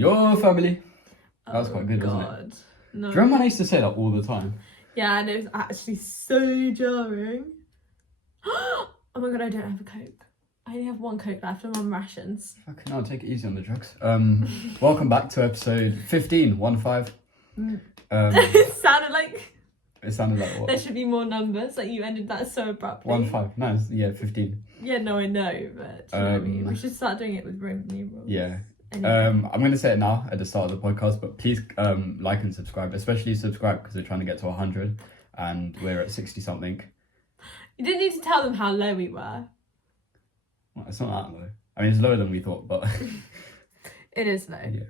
your family. That was quite good, wasn't it? No. Do you remember when I used to say that all the time? Yeah, and it was actually so jarring. Oh my god, I don't have a Coke. I only have one Coke left. I'm on rations. Fucking hell, take it easy on the drugs. Welcome back to episode 15, 1-5. It sounded like... It sounded like what? There should be more numbers. Like, you ended that so abruptly. 1-5. No, yeah, 15. Yeah, no, I know, but you know what I mean? We should start doing it with Roman numerals. Yeah. Anyway. I'm going to say it now at the start of the podcast, but please like and subscribe, especially subscribe because we're trying to get to 100 and we're at 60 something. You didn't need to tell them how low we were. Well, it's not that low. I mean, it's lower than we thought, but... It is low. Yeah.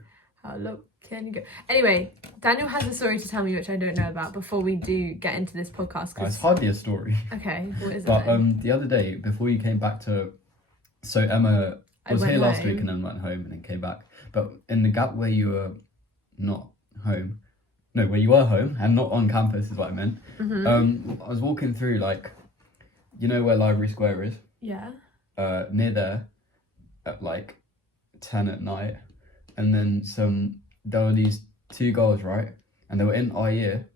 How low can you go? Anyway, Daniel has a story to tell me which I don't know about before we do get into this podcast. It's hardly a story. Okay, what is But it? the other day, before you came back to... So Emma was went here last week home. and then went home and then came back. But in the gap where you were not home... No, where you were home and not on campus is what I meant. Mm-hmm. I was walking through, like... You know where Library Square is? Yeah. Near there at like 10 at night, and then there were these two girls, right, and they were in our year,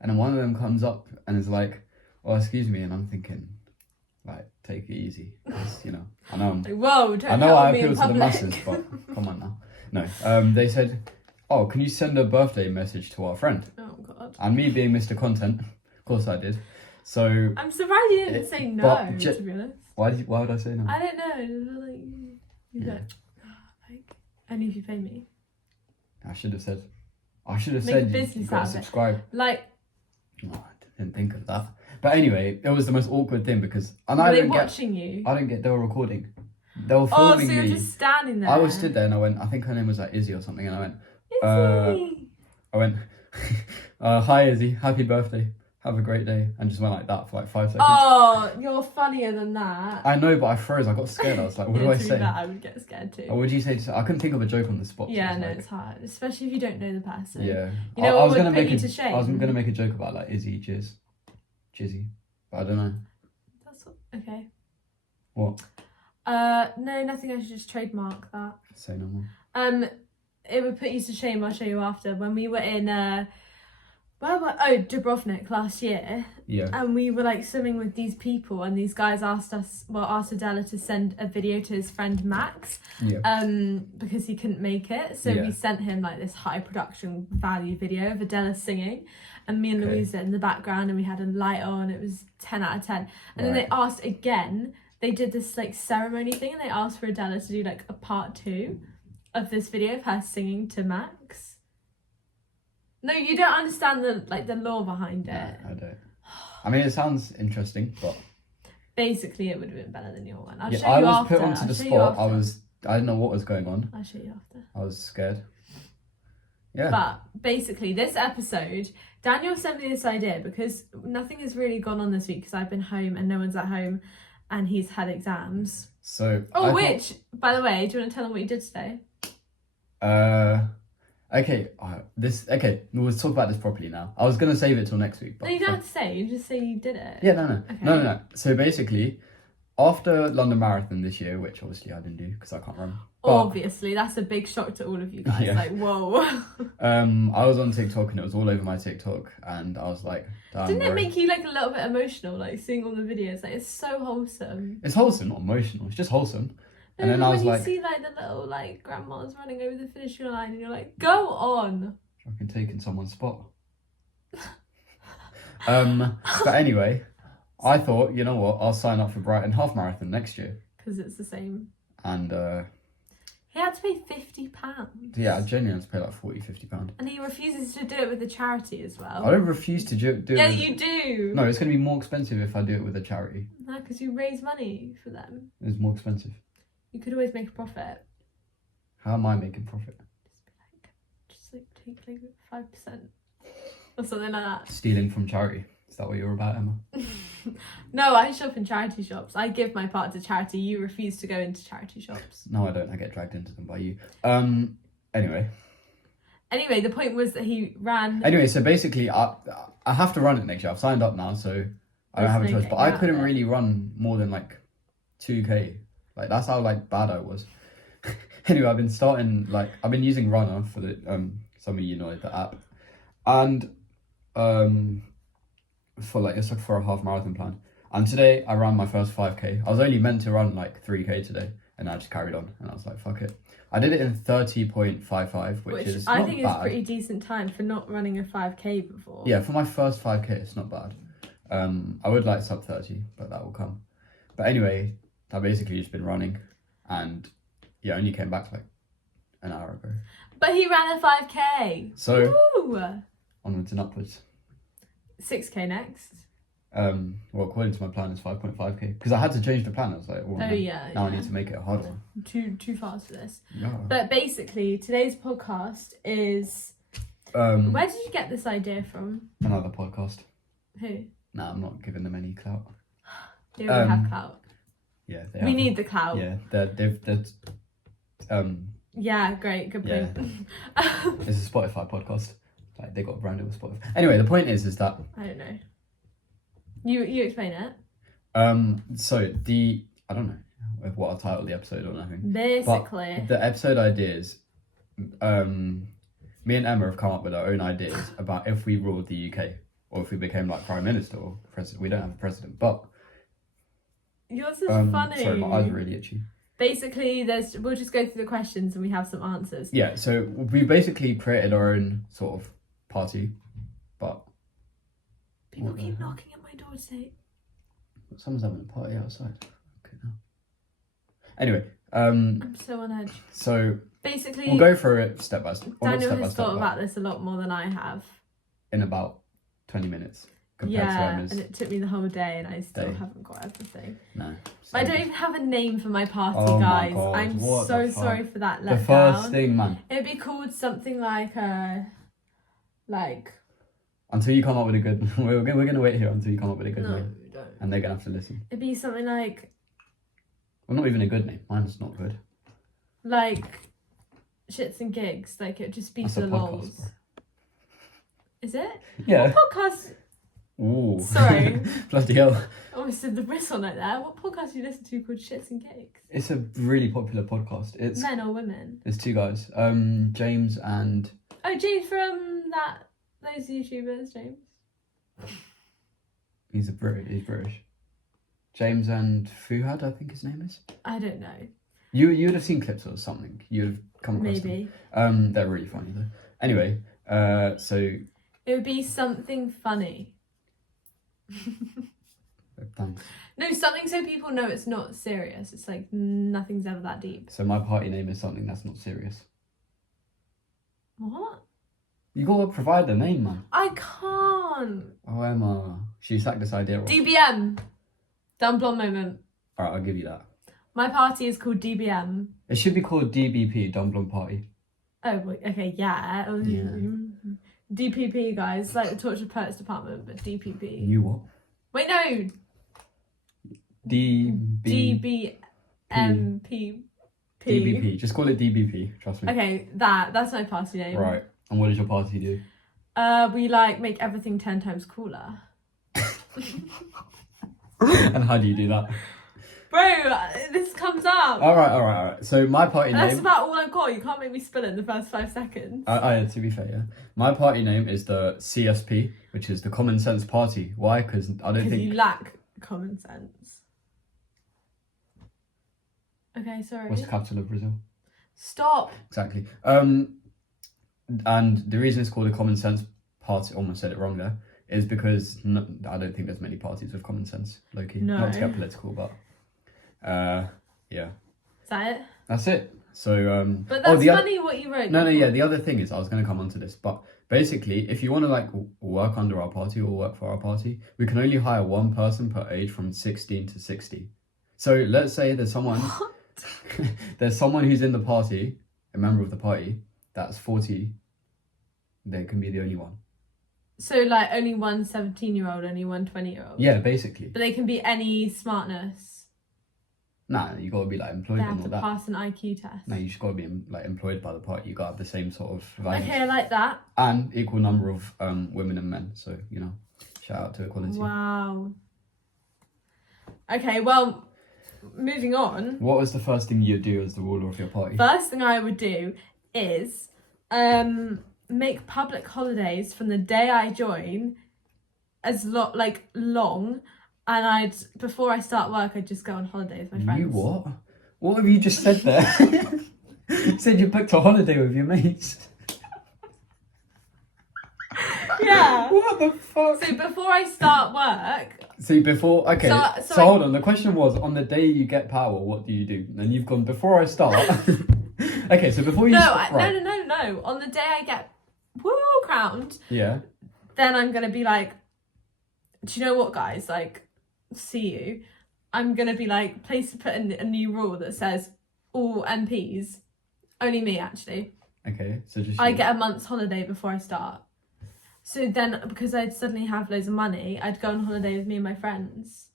and then one of them comes up and is like, oh, excuse me, and I'm thinking, like, take it easy, 'cause, you know, I know Whoa, don't I know help I me in appeal to the public. masses, but come on now. No, they said, oh, can you send a birthday message to our friend? Oh god. And me being Mr. Content, of course I did. So I'm surprised you didn't say no, to be honest. why would I say no? I don't know. Like, you Yeah. don't. Like, only if you pay me. I should have said Make a you business gotta out of it. subscribe. Like, Oh, I didn't think of that. But anyway, it was the most awkward thing because I were they didn't watching you? get. They were recording. They were Oh, so filming you're me. just standing there. I was stood there and I went. I think her name was like Izzy or something, and I went. Izzy. I went. Hi Izzy, happy birthday. Have a great day, and just went like that for like 5 seconds. Oh, you're funnier than that. I know, but I froze. I got scared. I was like, what do I To be say? fair, I would get scared too. Or would you say? I couldn't think of a joke on the spot. so Yeah, I was no, like, it's hard, especially if you don't know the person. Yeah. You know I what was would gonna put make you a, to shame? I was gonna make a joke about like Izzy Jizzy, but I don't know. That's okay. What? No, nothing. I should just trademark that. Say no more. It would put you to shame. I'll show you after. When we were in Dubrovnik last year, Yeah. and we were like swimming with these people, and these guys asked Adela to send a video to his friend Max, Yeah. because he couldn't make it. So Yeah. we sent him like this high production value video of Adela singing, and me and Okay. Louisa in the background, and we had a light on. It was 10 out of 10. And then they Right. asked again. They did this like ceremony thing, and they asked for Adela to do like a part 2 of this video of her singing to Max. No, you don't understand the lore behind it. No, I don't. I mean, it sounds interesting, but Basically, it would have been better than your one. I'll yeah, show I you was after. put onto I'll the show you spot. after. I didn't know what was going on. I'll show you after. I was scared. Yeah. But basically, this episode, Daniel sent me this idea because nothing has really gone on this week because I've been home and no one's at home, and he's had exams. So. Oh, by the way, do you want to tell them what you did today? Okay. Okay. We'll talk about this properly now. I was gonna save it till next week. But No, you don't have to say. You just say you did it. Yeah. No. Okay. No. So basically, after London Marathon this year, which obviously I didn't do because I can't run. But, Obviously, that's a big shock to all of you guys. Yeah. Like, whoa. I was on TikTok and it was all over my TikTok, and I was like, damn, Didn't it bro. make you like a little bit emotional, like seeing all the videos? Like, it's so wholesome. It's wholesome, not emotional. It's just wholesome. No, And then but I when was you like, see like the little like grandmas running over the finishing line, and you're like, go on. fucking taking someone's spot. But anyway, I thought, you know what, I'll sign up for Brighton Half Marathon next year. Because it's the same. And He had to pay £50. yeah, I genuinely had to pay like £40-50. And he refuses to do it with the charity as well. I don't refuse to do Yeah, it. you do. No, it's going to be more expensive if I do it with a charity. No, because you raise money for them. It's more expensive. You could always make a profit. How am I making profit? Just take like 5% or something like that. Stealing from charity. Is that what you're about, Emma? No, I shop in charity shops. I give my part to charity. You refuse to go into charity shops. No, I don't. I get dragged into them by you. Anyway, the point was that he ran. Anyway, so basically, I have to run it next year. I've signed up now, so I don't have a There's no choice. But I getting out couldn't of it. really run more than like 2K. Like that's how like bad I was. Anyway, I've been using Runner for the some of you know the app, and it's like for a half marathon plan. And today I ran my first 5k. I was only meant to run like 3k today, and I just carried on. And I was like, fuck it. I did it in 30.55, which is I not think bad. is pretty decent time for not running a 5k before. Yeah, for my first 5k, it's not bad. I would like sub 30, but that will come. But anyway, I've basically just been running, and yeah, I only came back like an hour ago. But he ran a 5k. So Woo! onwards and upwards. 6k next. Well, according to my plan, it's 5.5k because I had to change the plan. I was like, well, Oh yeah. now I need to make it a harder one. Too fast for this. Yeah. But basically, today's podcast is. Where did you get this idea from? Another podcast. Who? Nah, I'm not giving them any clout. They already have clout. Yeah, We need the clout. Yeah, they're Yeah, great, good point. It's a Spotify podcast. Like they got branded with Spotify. Anyway, the point is that I don't know. You explain it. So I don't know what I'll title the episode or nothing. Basically, but the episode ideas, me and Emma have come up with our own ideas about if we ruled the UK or if we became like prime minister or president. We don't have a president, but yours is funny. Sorry, my eyes are really itchy. Basically, we'll just go through the questions and we have some answers. Yeah, so we basically created our own sort of party, but people keep knocking at my door today. Someone's having a party outside. Okay, now. Anyway, I'm so on edge. So basically, we'll go through it step by step. Daniel has thought about this a lot more than I have. In about 20 minutes. Compared to Emma's and it took me the whole day, and I still day. haven't got everything. No. I don't even have a name for my party, Oh my guys. God, I'm what so the fuck? sorry for that The letdown. first thing, man. It'd be called something like Until you come up with a good... We're gonna wait here until you come up with a good no, name. don't. And they're gonna have to listen. It'd be something like Well, not even a good name. Mine's not good. shits and gigs. Like it'd just be That's for a the podcast, lols. bro. Is it? Yeah. What podcast? Ooh. Sorry. Bloody hell. Almost did the bristle note there. What podcast do you listen to called Shits and Gigs? It's a really popular podcast. It's Men or women? There's two guys. James and... Oh, James from those YouTubers, James. He's British. James and Fuhad, I think his name is. I don't know. You'd have seen clips or something. You'd have come across Maybe. them. They're really funny though. Anyway, so... It would be something funny. Thanks. No, something so people know it's not serious. It's like nothing's ever that deep. So my party name is something that's not serious. What? You gotta provide a name, man. I can't. Oh, Emma. She sacked this idea off. DBM. Dumb blonde moment. Alright, I'll give you that. My party is called DBM. It should be called DBP, Dumb Blonde Party. Oh, wait, okay, yeah. DPP, guys. Like the Torture Poets Department, but DPP. You what? Wait, no. DBMPP. DBP. Just call it DBP, trust me. Okay, that's my party name. Right. And what does your party do? We make everything 10 times cooler. And how do you do that? Bro, this comes up. Alright. So my party That's name... about all I've got. You can't make me spill it in the first 5 seconds. To be fair, yeah. My party name is the CSP, which is the Common Sense Party. Why? Because I don't Because think... you lack common sense. Okay, sorry. What's the capital of Brazil? Stop. Exactly. And the reason it's called a Common Sense Party, almost said it wrong there, is because I don't think there's many parties with common sense, low-key. No. Not to get political, but... yeah. Is that it? That's it. So, But that's funny what you wrote. No, the other thing is, I was going to come onto this, but basically, if you want to work under our party or work for our party, we can only hire one person per age from 16 to 60. So let's say there's someone, there's someone who's in the party, a member of the party, that's 40, they can be the only one. So only one 17-year-old, only one 20-year-old. Yeah, basically. But they can be any smartness. Nah, you gotta be employed They and have all to that. pass an IQ test. No, you just gotta be employed by the party. You gotta have the same sort of values. Okay, I like that. And equal number of women and men. So shout out to equality. Wow. Okay, well, moving on. What was the first thing you'd do as the ruler of your party? First thing I would do is make public holidays from the day I join as long, and before I start work I'd just go on holiday with my friends. You what? What have you just said there? You said you booked a holiday with your mates. Yeah. What the fuck? So before I start work. See, before, okay, So hold on, the question was, on the day you get power, what do you do? And you've gone, before I start. Okay, so before you start, right. No. On the day I get crowned, Yeah. then I'm gonna be like, do you know what, guys? Like, see you. I'm gonna be like, please put in a new rule that says all MPs, only me actually. Okay, so just I you. get a month's holiday before I start. So then, because I'd suddenly have loads of money, I'd go on holiday with me and my friends.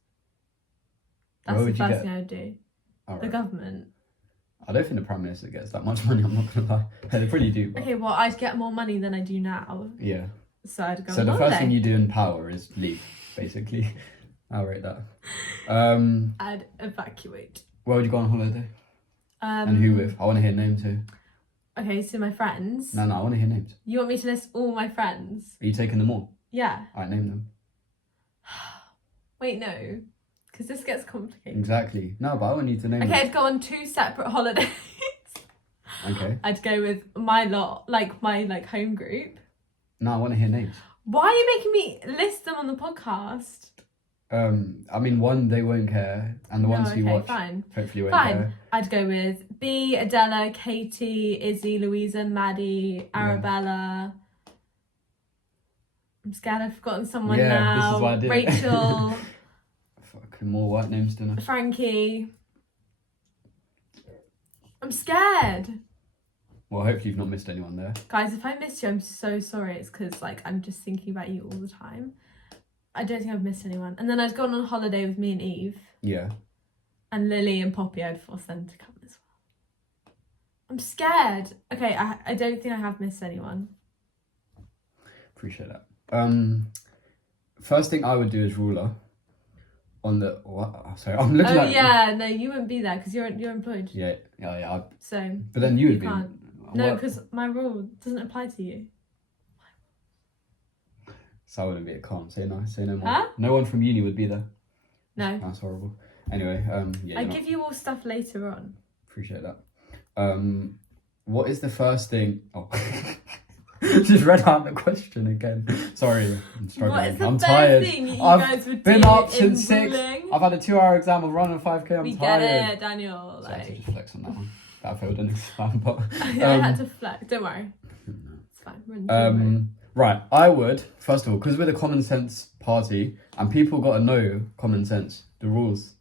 That's Where the would you first get- thing I would do. All The right. government. I don't think the Prime Minister gets that much money, I'm not going to lie. They probably do. But... Okay, well, I'd get more money than I do now. Yeah. So I'd go So on the holiday. first thing you do in power is leave, basically. I'll rate that. I'd evacuate. Where would you go on holiday? And who with? I want to hear names too. Okay, so my friends. No, I want to hear names. You want me to list all my friends? Are you taking them all? Yeah. Alright, name them. Wait, no. Because this gets complicated. Exactly. No, but I want you to name Okay, them. I'd go on 2 separate holidays. Okay. I'd go with my lot, like my home group. No, I want to hear names. Why are you making me list them on the podcast? I mean, one, they won't care, and the ones who watch fine. hopefully won't Fine. care. I'd go with B, Adela, Katie, Izzy, Louisa, Maddie, Arabella. I'm scared I've forgotten someone Yeah, now. this is why I did it. Rachel, Fucking more white names than us. Frankie. I'm scared. Well, hopefully you've not missed anyone there. Guys, if I missed you, I'm so sorry. It's because I'm just thinking about you all the time. I don't think I've missed anyone. And then I'd gone on holiday with me and Eve. Yeah. And Lily and Poppy, I'd force them to come as well. I'm scared. Okay, I don't think I have missed anyone. Appreciate that. First thing I would do as ruler on the what? Oh, sorry, I'm looking at. Yeah, no, you wouldn't be there because you're employed. Yeah. So. But then you would be. can't. No, What? because my rule doesn't apply to you. So I wouldn't be at calm. Say no. Say no more. Huh? No one from uni would be there. No. That's horrible. Anyway, yeah. I you're give not- you all stuff later on. Appreciate that. What is the first thing? Oh. Just read out the question again. Sorry, I'm struggling. What is the I'm first tired. thing you I've guys would been do up in since 6. bullying? I've had a 2-hour exam of running 5k. I'm We tired. get it, Daniel. So I had to just flex on that one. That I failed an exam, but I had to flex. Don't worry. It's fine. We're in zero. right. I would first of all, because we're the common sense party, and people got to know common sense, the rules.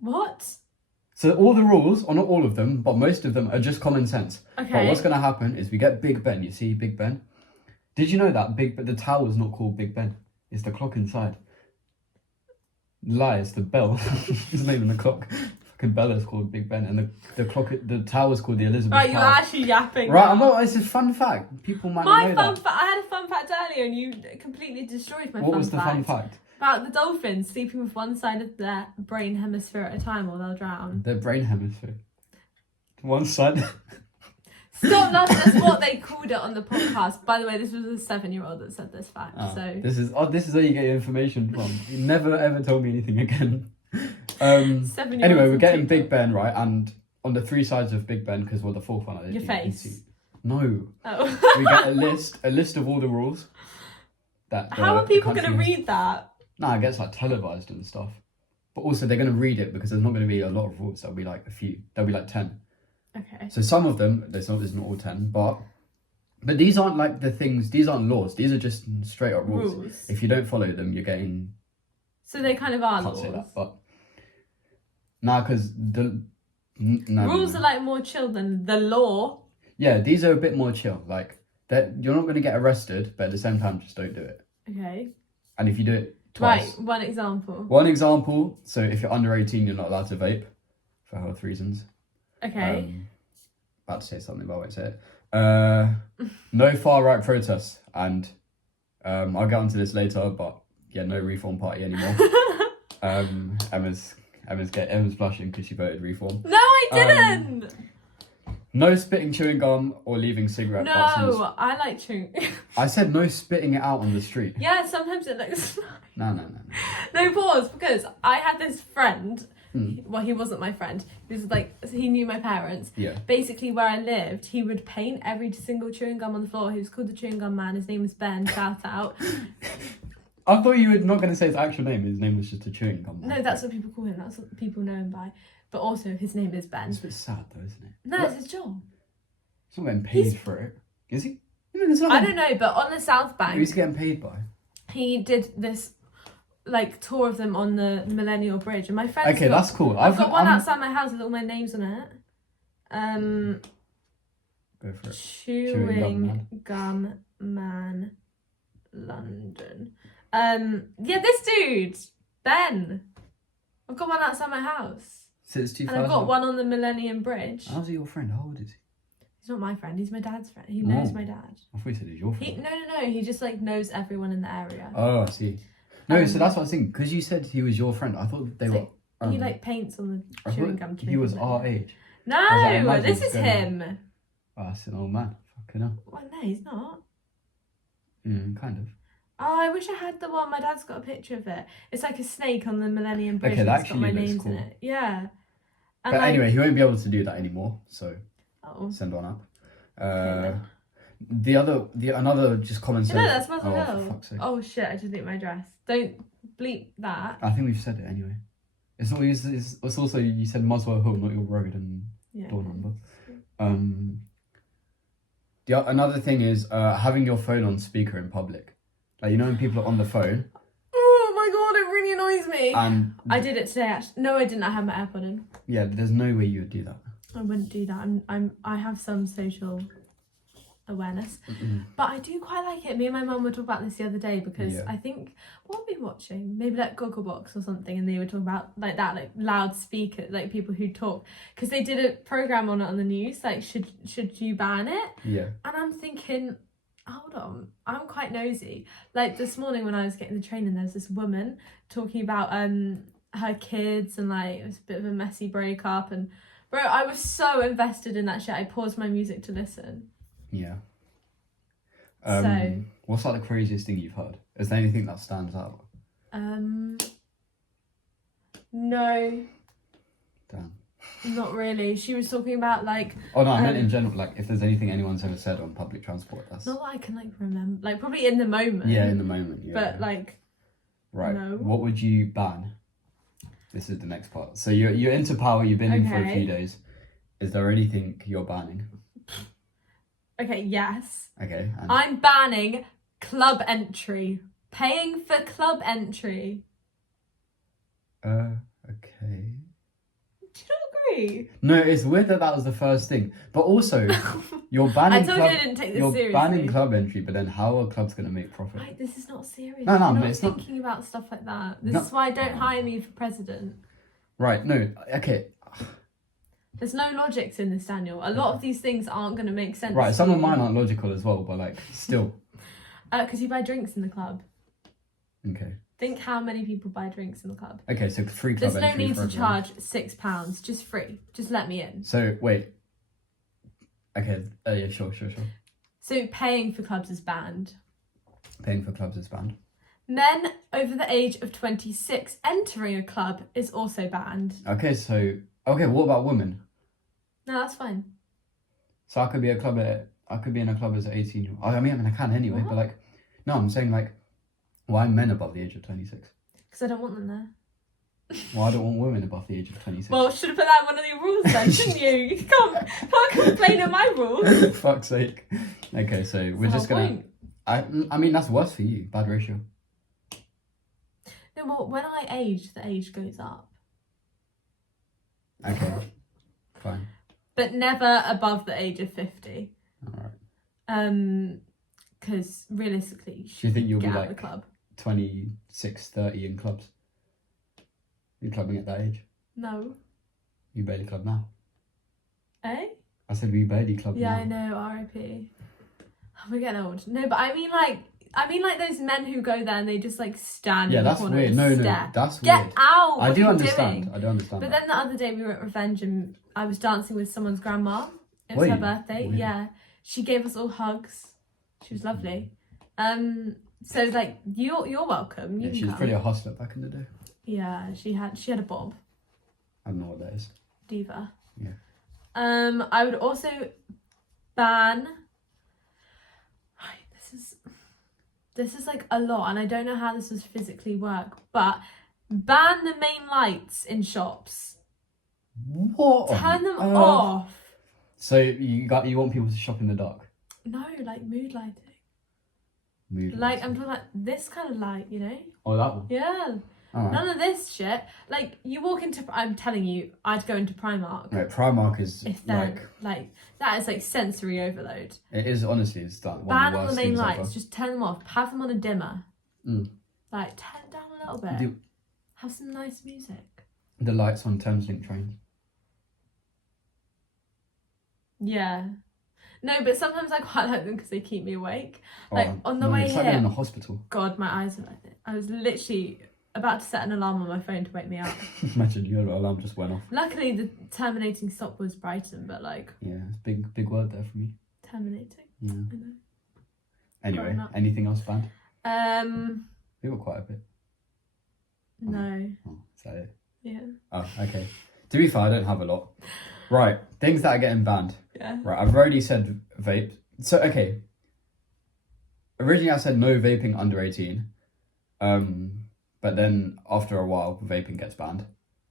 What? So all the rules, or not all of them, but most of them are just common sense. Okay. But what's gonna happen is we get Big Ben. You see Big Ben? Did you know that the tower's not called Big Ben? It's the clock inside. Lie, it's the bell. It's not even the clock. Fucking bell is called Big Ben, and the tower's called the Elizabeth Right, you're Tower. actually yapping. Right, now. I'm not. It's a fun fact. People might My not know fun that. fact. I had a fun fact earlier, and you completely destroyed my What fun was the fact. fun fact? About the dolphins sleeping with one side of their brain hemisphere at a time, or they'll drown. The brain hemisphere. One side. Stop laughing. That's what they called it on the podcast. By the way, this was a 7-year-old that said this fact. So This is where you get your information from. You never ever told me anything again. 7-year-olds. Anyway, we're on getting TikTok. Big Ben, right? And on the 3 sides of Big Ben, because we're the 4th one. I don't Your think you can face. see. No. Oh. We get a list of all the rules. That How are people going to country has. read that? Nah, it gets televised and stuff. But also they're going to read it because there's not going to be a lot of rules. There'll be a few. There'll be 10. Okay. So some of them, there's not all 10, but these aren't these aren't laws. These are just straight up rules. If you don't follow them, you're getting. So they kind of are Can't laws. say that, but because Rules are more chill than the law. Yeah, these are a bit more chill. That you're not going to get arrested, but at the same time, just don't do it. Okay. And if you do it twice, Right. One example. One example. So if you're under 18, you're not allowed to vape for health reasons. Okay. About to say something, but I won't say it. No far right protests, and I'll get onto this later. But yeah, no Reform Party anymore. Emma's Emma's blushing because she voted reform. No, I didn't. No spitting chewing gum or leaving cigarette butts on the No, I like chewing. I said no spitting it out on the street. Yeah, sometimes it looks. No. No, pause, because I had this friend. Mm. Well, he wasn't my friend. He was like, he knew my parents. Yeah. Basically, where I lived, he would paint every single chewing gum on the floor. He was called the Chewing Gum Man. His name was Ben. Shout out. I thought you were not going to say his actual name. His name was just a chewing gum. No, that's what people call him. That's what people know him by. But also, his name is Ben. It's a bit sad though, isn't it? No, it's his job. He's not getting paid He's- for it. Is he? You know, there's I don't know, but on the South Bank, Who's getting paid by? he did this like tour of them on the Millennial Bridge, and my friends. Okay, that's cool. I've got one outside my house with all my names on it. Go for it. Chewing Gum Man, London. Yeah, this dude, Ben. I've got one outside my house. Since 2000. And I've got one on the Millennium Bridge. How's he your friend? How old is he? He's not my friend, he's my dad's friend. He knows Oh. my dad. I thought you said he's your friend. No, he just like knows everyone in the area. Oh, I see. No, so Um, that's what I was thinking. Because you said he was your friend, I thought they were. So he like paints on I the chewing thought gum. to he make was it our look- age. No, imagine this what's is going on. him. Oh, that's an old man. Fucking hell. Well, no, he's not. Kind of. Oh, I wish I had the one. My dad's got a picture of it. It's like a snake on the Millennium Bridge. Okay, and that it's got my actually looks names in cool. it. Yeah. And But anyway, he won't be able to do that anymore. So Oh. send one up. Okay, Another just common sense. No, that's Muswell Oh, Hill. for fuck's sake. Oh shit! I just ate my dress. Don't bleep that. I think we've said it anyway. It's not. It's also you said Muswell Hill, not your road and Yeah. door number. Another thing is having your phone on speaker in public. Like, you know, when people are on the phone Oh my god! It really annoys me. and I did it today. Actually, no, I didn't. I had my AirPod in. yeah, there's no way you would do that. I wouldn't do that. I have some social awareness, but I do quite like it. Me and my mum were talking about this the other day because Yeah. I think what were we watching? Maybe like Gogglebox or something, and they were talking about like that, like loudspeaker, like people who talk, because they did a program on it on the news. Like, should you ban it? Yeah. And I'm thinking, hold on, I'm quite nosy. Like this morning when I was getting the train, and there was this woman talking about her kids, and like it was a bit of a messy breakup, and bro, I was so invested in that shit. I paused my music to listen. Yeah. So- what's like the craziest thing you've heard? Is there anything that stands out? No, Damn. not really. She was talking about like Oh no, I meant Um, in general. Like, if there's anything anyone's ever said on public transport, that's not that I can like remember. Like probably in the moment. yeah, in the moment. Yeah. But like right. no. What would you ban? This is the next part. So you're into power. You've been in for a Okay. few days. Is there anything you're banning? okay, yes. Okay. And I'm banning club entry. Paying for club entry. okay. Do you not agree? No, it's weird that was the first thing. But also, you're I banning told club. you I didn't take this You're seriously. banning club entry, but then how are clubs going to make profit? Right, this is not serious. No, I'm but not it's not- thinking about stuff like that. This No. is why don't hire me for president. Right. No. Okay. There's no logics in this, Daniel. A lot of these things aren't going to make sense. Right. to Some of you. mine aren't logical as well, but like still. Because you buy drinks in the club. Okay. Think how many people buy drinks in the club. Okay. So free club There's no entry need for to everyone. charge £6. Just free. Just let me in. So wait. Okay. Yeah. Sure. So paying for clubs is banned. Paying for clubs is banned. Men over the age of 26 entering a club is also banned. Okay. So what about women? No, that's fine. So I could be in a club as an 18. I mean, I can anyway. What? But like, no, I'm saying like, why men above the age of 26? Because I don't want them there. Well, I don't want women above the age of 26. Well, should have put that in one of your rules then, shouldn't you? You can't complain at my rules. Fuck's sake. Okay, so we're That's just the whole gonna. point. I mean, that's worse for you. Bad ratio. No, well, when I age, the age goes up. Okay. Fine. But never above the age of 50. All right. Because realistically, Do you think you'll be get out of like the club. 26, 30 in clubs? You clubbing at that age? No. You barely club now. Eh? I said we barely club Yeah, now. I know, RIP. We're getting old. No, but I mean, like, I mean, like those men who go there and they just like stand Yeah, in the that's corner weird. and No, stare. that's Get weird. out! I What do are you understand. doing? I do understand. But that. then the other day we were at Revenge and I was dancing with someone's grandma. It was Were her you? birthday. Weird. Yeah, she gave us all hugs. She was lovely. So like you're welcome. You Yeah, can she was come. pretty a hustler back in the day. Yeah, she had a bob. I don't know what that is. Diva. Yeah. I would also ban. This is like a lot, and I don't know how this would physically work, but ban the main lights in shops. What? Turn them off. So you want people to shop in the dark? No, like mood lighting. Mood Like lighting. I'm talking like this kind of light, you know? Oh, that one. Yeah. Alright. None of this shit. Like you walk into, I'm telling you, I'd go into Primark. Right, Primark is If they're like that is like sensory overload. it is honestly it's that one Ban of the all worst the main things lights. ever. Just turn them off. Have them on a dimmer. Mm. Like turn it down a little bit. Do- Have some nice music. The lights on Thameslink trains. Yeah. No, but sometimes I quite like them because they keep me awake. Oh, Like, on the no, way it's like they're here- in the hospital. God, my eyes are like this. I was literally about to set an alarm on my phone to wake me up. Imagine your alarm just went off. Luckily, the terminating stop was Brighton, but like Yeah, it's big word there for me. terminating. Yeah. I know. Anyway, Growing up. anything else banned? We got quite a bit. No. Oh, is that it? Yeah. Oh, okay. To be fair, I don't have a lot. Right, things that are getting banned. Yeah. Right, I've already said vape. So, okay. Originally, I said no vaping under 18. But then after a while, vaping gets banned.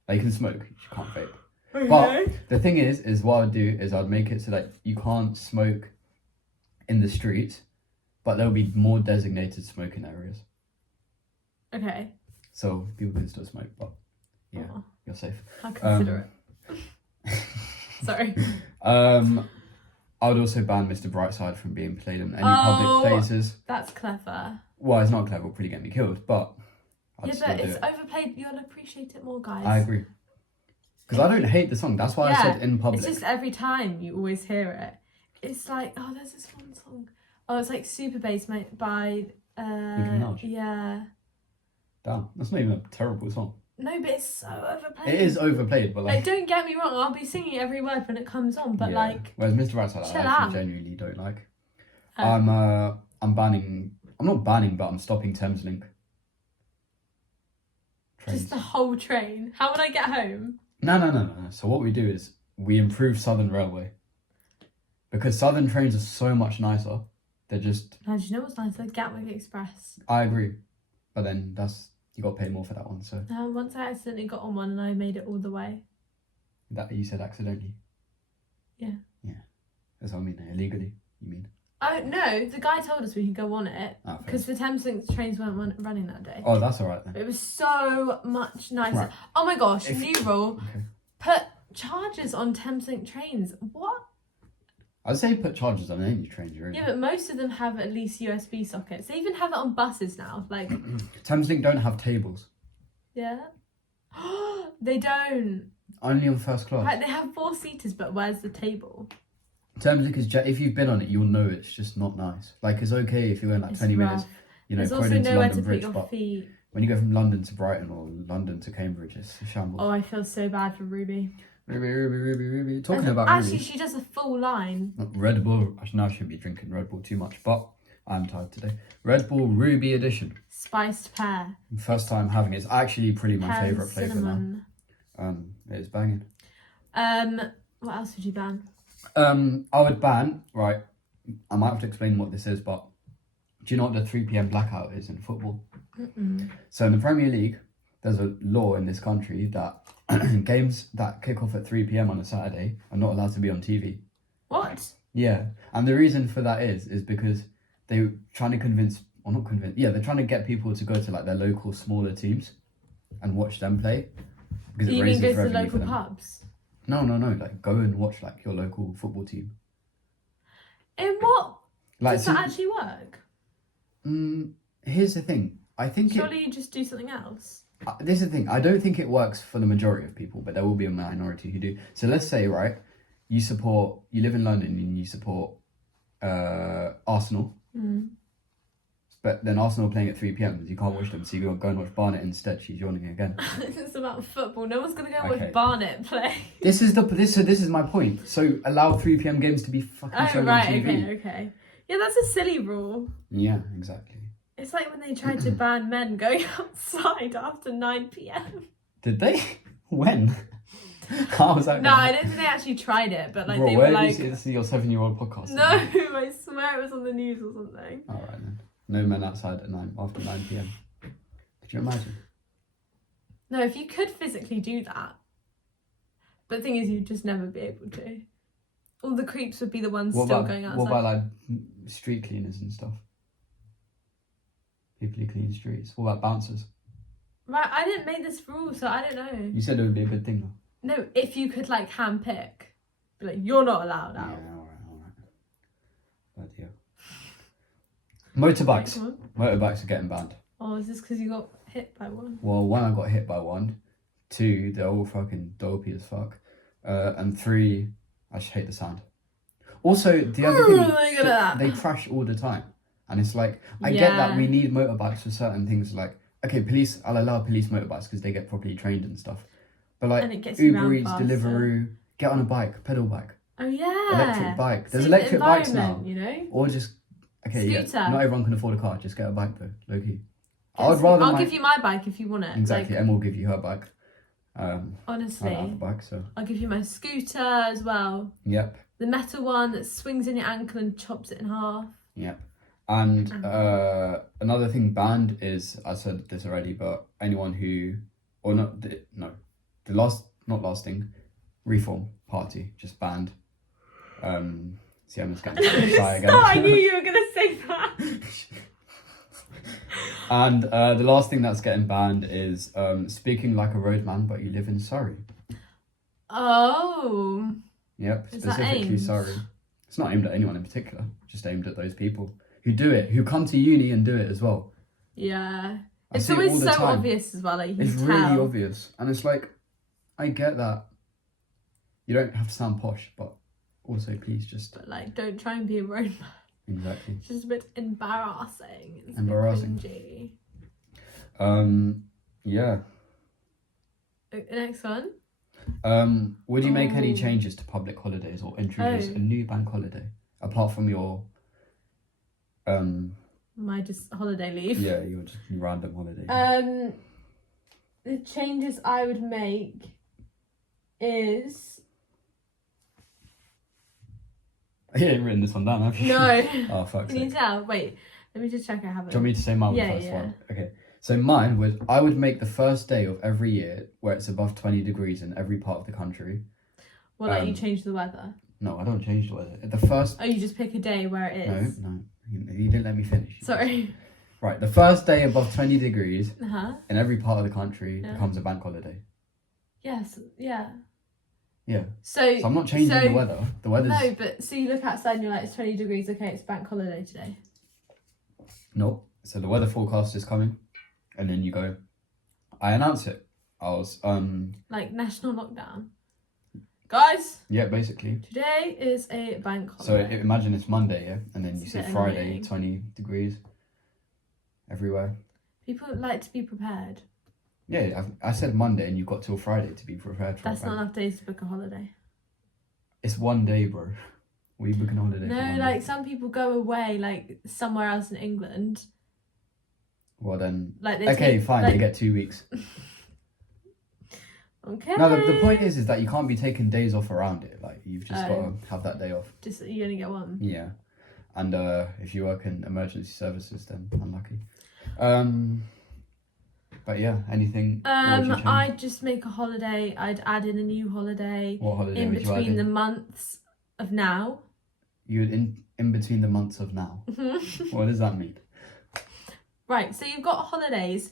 Like, you can smoke, you can't vape. But the thing is what I'd do is I'd make it so that you can't smoke in the streets, but there'll be more designated smoking areas. Okay. So people can still smoke, but yeah, Aw, you're safe. I'll consider it. Sorry. I would also ban Mr. Brightside from being played in any Oh. public places. That's clever. Well, it's not clever, it'll probably get me killed, but I'd Yeah, still but do it's it. overplayed. You'll appreciate it more, guys. I agree. Because I don't hate the song. That's why I Yeah, said in public. It's just every time you always hear it. It's like, oh, there's this one song. Oh, it's like Super Bass by Nicki Minaj? yeah. Damn, that's not even a terrible song. No, but it's so overplayed. It is overplayed, but Like, like. don't get me wrong, I'll be singing every word when it comes on, but yeah. like, Whereas Mr. Brightside, I chill actually out. genuinely don't like. um, I'm banning. I'm not banning, but I'm stopping Thameslink. Trains. just the whole train. How would I get home? No. So what we do is we improve Southern Railway. Because Southern trains are so much nicer. They're just. No, do you know what's nice? Like Gatwick Express. I agree, but then you got to pay more for that one. So Once I accidentally got on one and I made it all the way. that you said accidentally. Yeah. Yeah, that's what I mean. Illegally, you mean? Oh no, the guy told us we could go on it Oh, fair. because the Thameslink trains weren't running that day. Oh, that's all right then. It was so much nicer. Right. Oh my gosh, If- new rule. Okay. Put chargers on Thameslink trains. What? I'd say put chargers on any trains, really. Yeah, but most of them have at least USB sockets. They even have it on buses now. Like, Thameslink don't have tables. yeah. They don't. Only on first class. Right, they have 4-seaters, but where's the table? Thameslink is if you've been on it, you'll know it's just not nice. Like it's okay if you're in like It's 20 rough. minutes, you know, There's going also into nowhere London to put Bridge, your but feet. when you go from London to Brighton or London to Cambridge, it's a shambles. Oh, I feel so bad for Ruby. Ruby. Talking And about actually, Ruby. she does a full line. Red Bull. Now I shouldn't be drinking Red Bull too much, but I'm tired today. Red Bull Ruby Edition. Spiced pear. First time having it. It's actually pretty my Pear and favourite flavour now. cinnamon. It's banging. What else would you ban? I would ban, right, I might have to explain what this is, but do you know what the 3 p.m. blackout is in football? Mm-mm. So in the Premier League, there's a law in this country that games that kick off at 3 p.m. on a Saturday are not allowed to be on TV. What? Yeah, and the reason for that is because they're trying to they're trying to get people to go to like their local smaller teams and watch them play. Because You it mean raises go to the revenue for local them. pubs? No, like go and watch like your local football team. In what? Like, Does that actually work? Here's the thing. I think Surely you just do something else. this is the thing. I don't think it works for the majority of people, but there will be a minority who do. So let's say, right, you live in London and you support Arsenal. Mm. But then Arsenal are playing at 3 p.m. You can't watch them, so you go and watch Barnet instead. She's yawning again. It's about football. No one's gonna go Okay. watch Barnet play. This is my point. So allow 3 p.m. games to be fucking Oh shown right, on TV. okay. Yeah, that's a silly rule. Yeah, exactly. It's like when they tried to ban men going outside after 9 p.m. Did they? When? How was that? No, I don't think they actually tried it, but like Bro, they where were did like, you see this? Is your 7-year-old podcast? no, I swear it was on the news or something. All right then. No men outside at after 9 p.m. Could you imagine? No, if you could physically do that, but the thing is, you'd just never be able to. All the creeps would be the ones still going outside. What about like street cleaners and stuff? People who clean streets. What about bouncers? Right, I didn't make this rule, so I don't know. You said it would be a good thing though. No, if you could like handpick, be like, you're not allowed Yeah, out. alright. Bloody hell. Motorbikes. Come on. Motorbikes are getting banned. Oh, is this because you got hit by one? Well, 1, I got hit by 1. 2, they're all fucking dopey as fuck. And 3, I just hate the sound. Also, the other Look thing, at that. they crash all the time. And it's like, I get that we need motorbikes for certain things. Like, okay, I'll allow police motorbikes because they get properly trained and stuff. But like, And it gets you Uber round Eats, faster. Deliveroo, get on a bike, pedal bike, Oh yeah. electric bike. There's Save the electric bikes now. environment, you know. Or just, okay, yeah, Scooter. not everyone can afford a car. Just get a bike though, low key. I'll give you my bike if you want it. Exactly, Like, Em will give you her bike. I honestly, don't have a bike, so. I'll give you my scooter as well. Yep, The metal one that swings in your ankle and chops it in half. yep. And another thing banned is, I said this already, but anyone who, or not, the last thing, Reform Party, just banned. See, I'm just getting shy again. Stop, I knew you were gonna say that. And the last thing that's getting banned is speaking like a roadman, but you live in Surrey. Oh. Yep, Is that specifically aimed? Surrey. It's not aimed at anyone in particular, just aimed at those people who do it, who come to uni and do it as well. Yeah. I It's see it all always the so time. obvious as well, like you It's can really tell. obvious, and it's like, I get that. You don't have to sound posh, but also please just But like, don't try and be a roadman. exactly. It's just a bit embarrassing. It's Embarrassing. A bit cringy. Yeah. Next one. Would you make any Oh. changes to public holidays or introduce Oh. a new bank holiday apart from your My just holiday leave. yeah, your just random holiday? The changes I would make is You ain't written this one down, have you? no. Oh fuck's Can you sake. tell? Wait, let me just check I haven't. Do you want me to say mine Yeah, first yeah. one? Okay. So mine I would make the first day of every year where it's above 20 degrees in every part of the country. Well, like you um, change the weather. No, I don't change the weather. The first Oh, you just pick a day where it is. No, you didn't let me finish. Sorry. Right, the first day above 20 degrees Uh-huh. in every part of the country Yeah. becomes a bank holiday. Yes, yeah. Yeah. So So I'm not changing the weather. The weather's No, but so you look outside and you're like, it's 20 degrees, okay, it's bank holiday today. Nope. So the weather forecast is coming, and then you go. I announce it. I was Like national lockdown. Guys, yeah, basically. today is a bank So holiday. imagine it's Monday, yeah, and then you It's say a bit Friday, annoying. 20 degrees everywhere. People like to be prepared. Yeah, I said Monday, and you've got till Friday to be prepared for That's a not bank. enough days to book a holiday. It's one day, bro. We booking a holiday for No, one day. like some people go away, like somewhere else in England. Well then, Like they okay, take, fine. like- They get 2 weeks. Okay. No, the point is that you can't be taking days off around it. Like you've just got Oh. to have that day off. Just you only get one. Yeah, and if you work in emergency services, then unlucky. But yeah, anything? what would you change? I'd just make a holiday. I'd add in a new holiday What holiday in would you add between the in? months of now. You would in between the months of now. What does that mean? Right, so you've got holidays.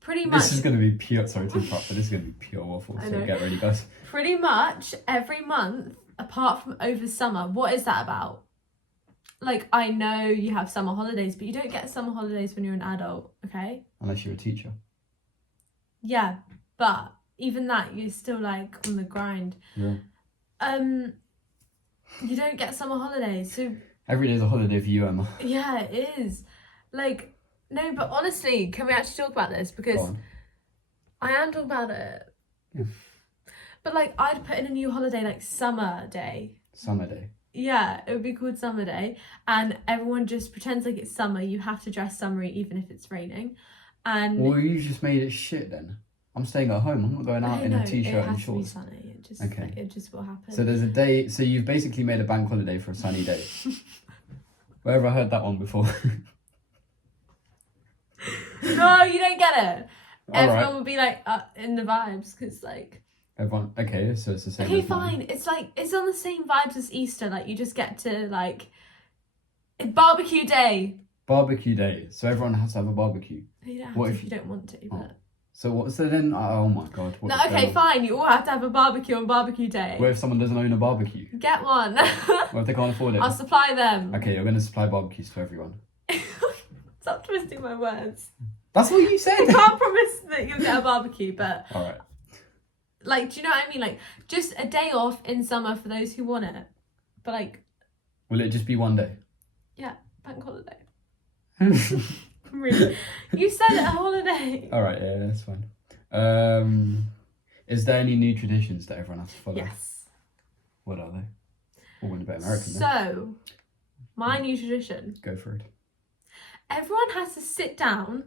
Pretty much, This is going to be pure. Sorry to interrupt, but this is going to be pure waffle. I So know. get ready, guys. pretty much every month, apart from over summer. What is that about? Like, I know you have summer holidays, but you don't get summer holidays when you're an adult, okay? Unless you're a teacher. Yeah, but even that, you're still like on the grind. Yeah. You don't get summer holidays, so Every day is a holiday for you, Emma. yeah, it is. Like, No, but honestly, can we actually talk about this? Go Because on. I am talking about it. Yeah. But like, I'd put in a new holiday, like summer day. Summer day. Yeah, it would be called summer day, and everyone just pretends like it's summer. You have to dress summery even if it's raining. And Well, you just made it shit then. I'm staying at home. I'm not going out I in know, a t-shirt it and has to be shorts. sunny. It just Okay. like, it just will happen. So there's a day. So you've basically made a bank holiday for a sunny day. Where have I heard that one before? No, you don't get it. All Everyone right. would be like in the vibes because like. Everyone. Okay, so it's the same. Okay, as mine. fine. It's like it's on the same vibes as Easter. Like you just get to like barbecue day. Barbecue day. So everyone has to have a barbecue. You don't have What to if if you don't want to. But... So what? So then, oh my god. What No, is going okay, on? fine. You all have to have a barbecue on barbecue day. What if someone doesn't own a barbecue? Get one. What if they can't afford it? I'll supply them. Okay, you're going to supply barbecues to everyone. Stop twisting my words. That's what you said. I can't promise that you'll get a barbecue, but All right. like, do you know what I mean? Like, just a day off in summer for those who want it. But like, Will it just be one day? bank holiday. Really? You said it, a holiday. All right. Yeah, that's fine. Is there any new traditions that everyone has to follow? Yes. What are they? All in a bit American. then. So, my new tradition. Go for it. Everyone has to sit down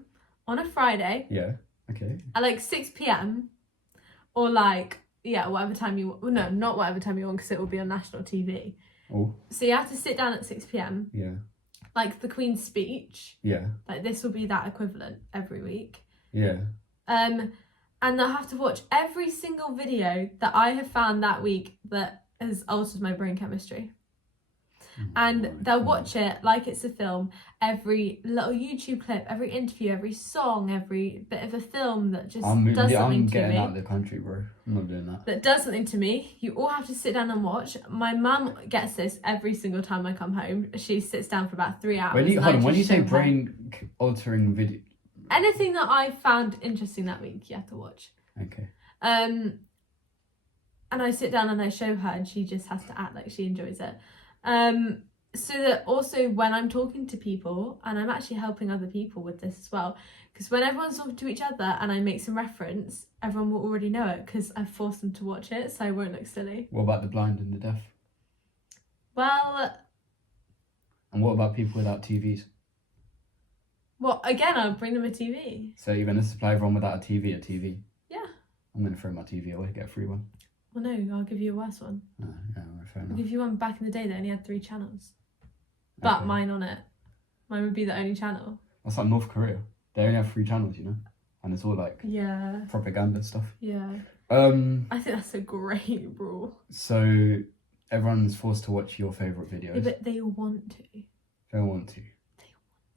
on a Friday Yeah. Okay. at like 6 p.m. or like, yeah, whatever time you want. Well, no, not whatever time you want because it will be on national TV. Oh. So you have to sit down at 6 p.m. Yeah. like the Queen's speech. Yeah. Like this will be that equivalent every week. Yeah. And they'll have to watch every single video that I have found that week that has altered my brain chemistry. And they'll watch it like it's a film, every little YouTube clip, every interview, every song, every bit of a film that just does something I'm to getting me. out of the country, bro. I'm not doing that. That does something to me. You all have to sit down and watch. My mum gets this every single time I come home. She sits down for about 3 hours. When you and hold I on, when you just say show her brain altering video, anything that I found interesting that week, you have to watch. okay. And I sit down and I show her, and she just has to act like she enjoys it. So that also when I'm talking to people, and I'm actually helping other people with this as well, because when everyone's talking to each other and I make some reference, everyone will already know it because I've forced them to watch it, so I won't look silly. What about the blind and the deaf? Well, And what about people without TVs? again, I'll bring them a TV. So you're going to supply everyone without a TV? Yeah. I'm going to throw my TV away, get a free one. Well, no, I'll give you a worse one. Oh, yeah, all right, fair I'll enough. give you one back in the day that only had 3 channels. But Okay. mine on it. Mine would be the only channel. That's like North Korea. They only have 3 channels, you know? And it's all like Yeah. propaganda stuff. Yeah. I I think that's a great rule. So everyone's forced to watch your favourite videos. Yeah, but they want to. They want to.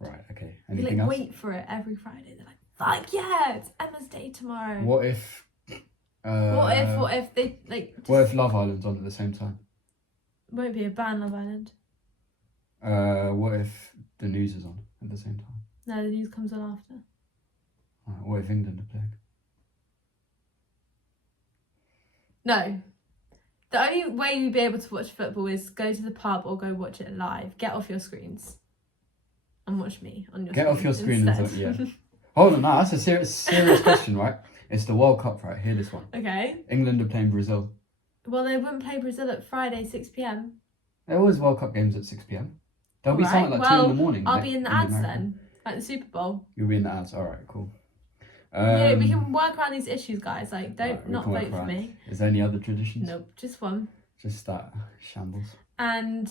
Right, okay. They Anything like else? wait for it every Friday. They're like, fuck yeah, it's Emma's day tomorrow. What if... What if they like just, What if Love Island's on at the same time? won't be a ban Love Island. What if the news is on at the same time? No, the news comes on after. Right, what if England are playing? No. The only way you'd be able to watch football is go to the pub or go watch it live. Get off your screens. And watch me on your Get off your screen and instead. yeah. Hold on, that's a serious question, right? It's the World Cup, right? Hear this one. Okay. England are playing Brazil. Well, they wouldn't play Brazil at Friday, 6 p.m. There always World Cup games at 6 p.m. There'll be Alright, something like 2 in well, the morning. I'll be in the ads America. then. Like the Super Bowl. You'll be in the ads. All right, cool. Yeah, we can work around these issues, guys. Like, don't Alright, we not can work vote for around. me. Is there any other traditions? Nope, just one. Just that shambles. And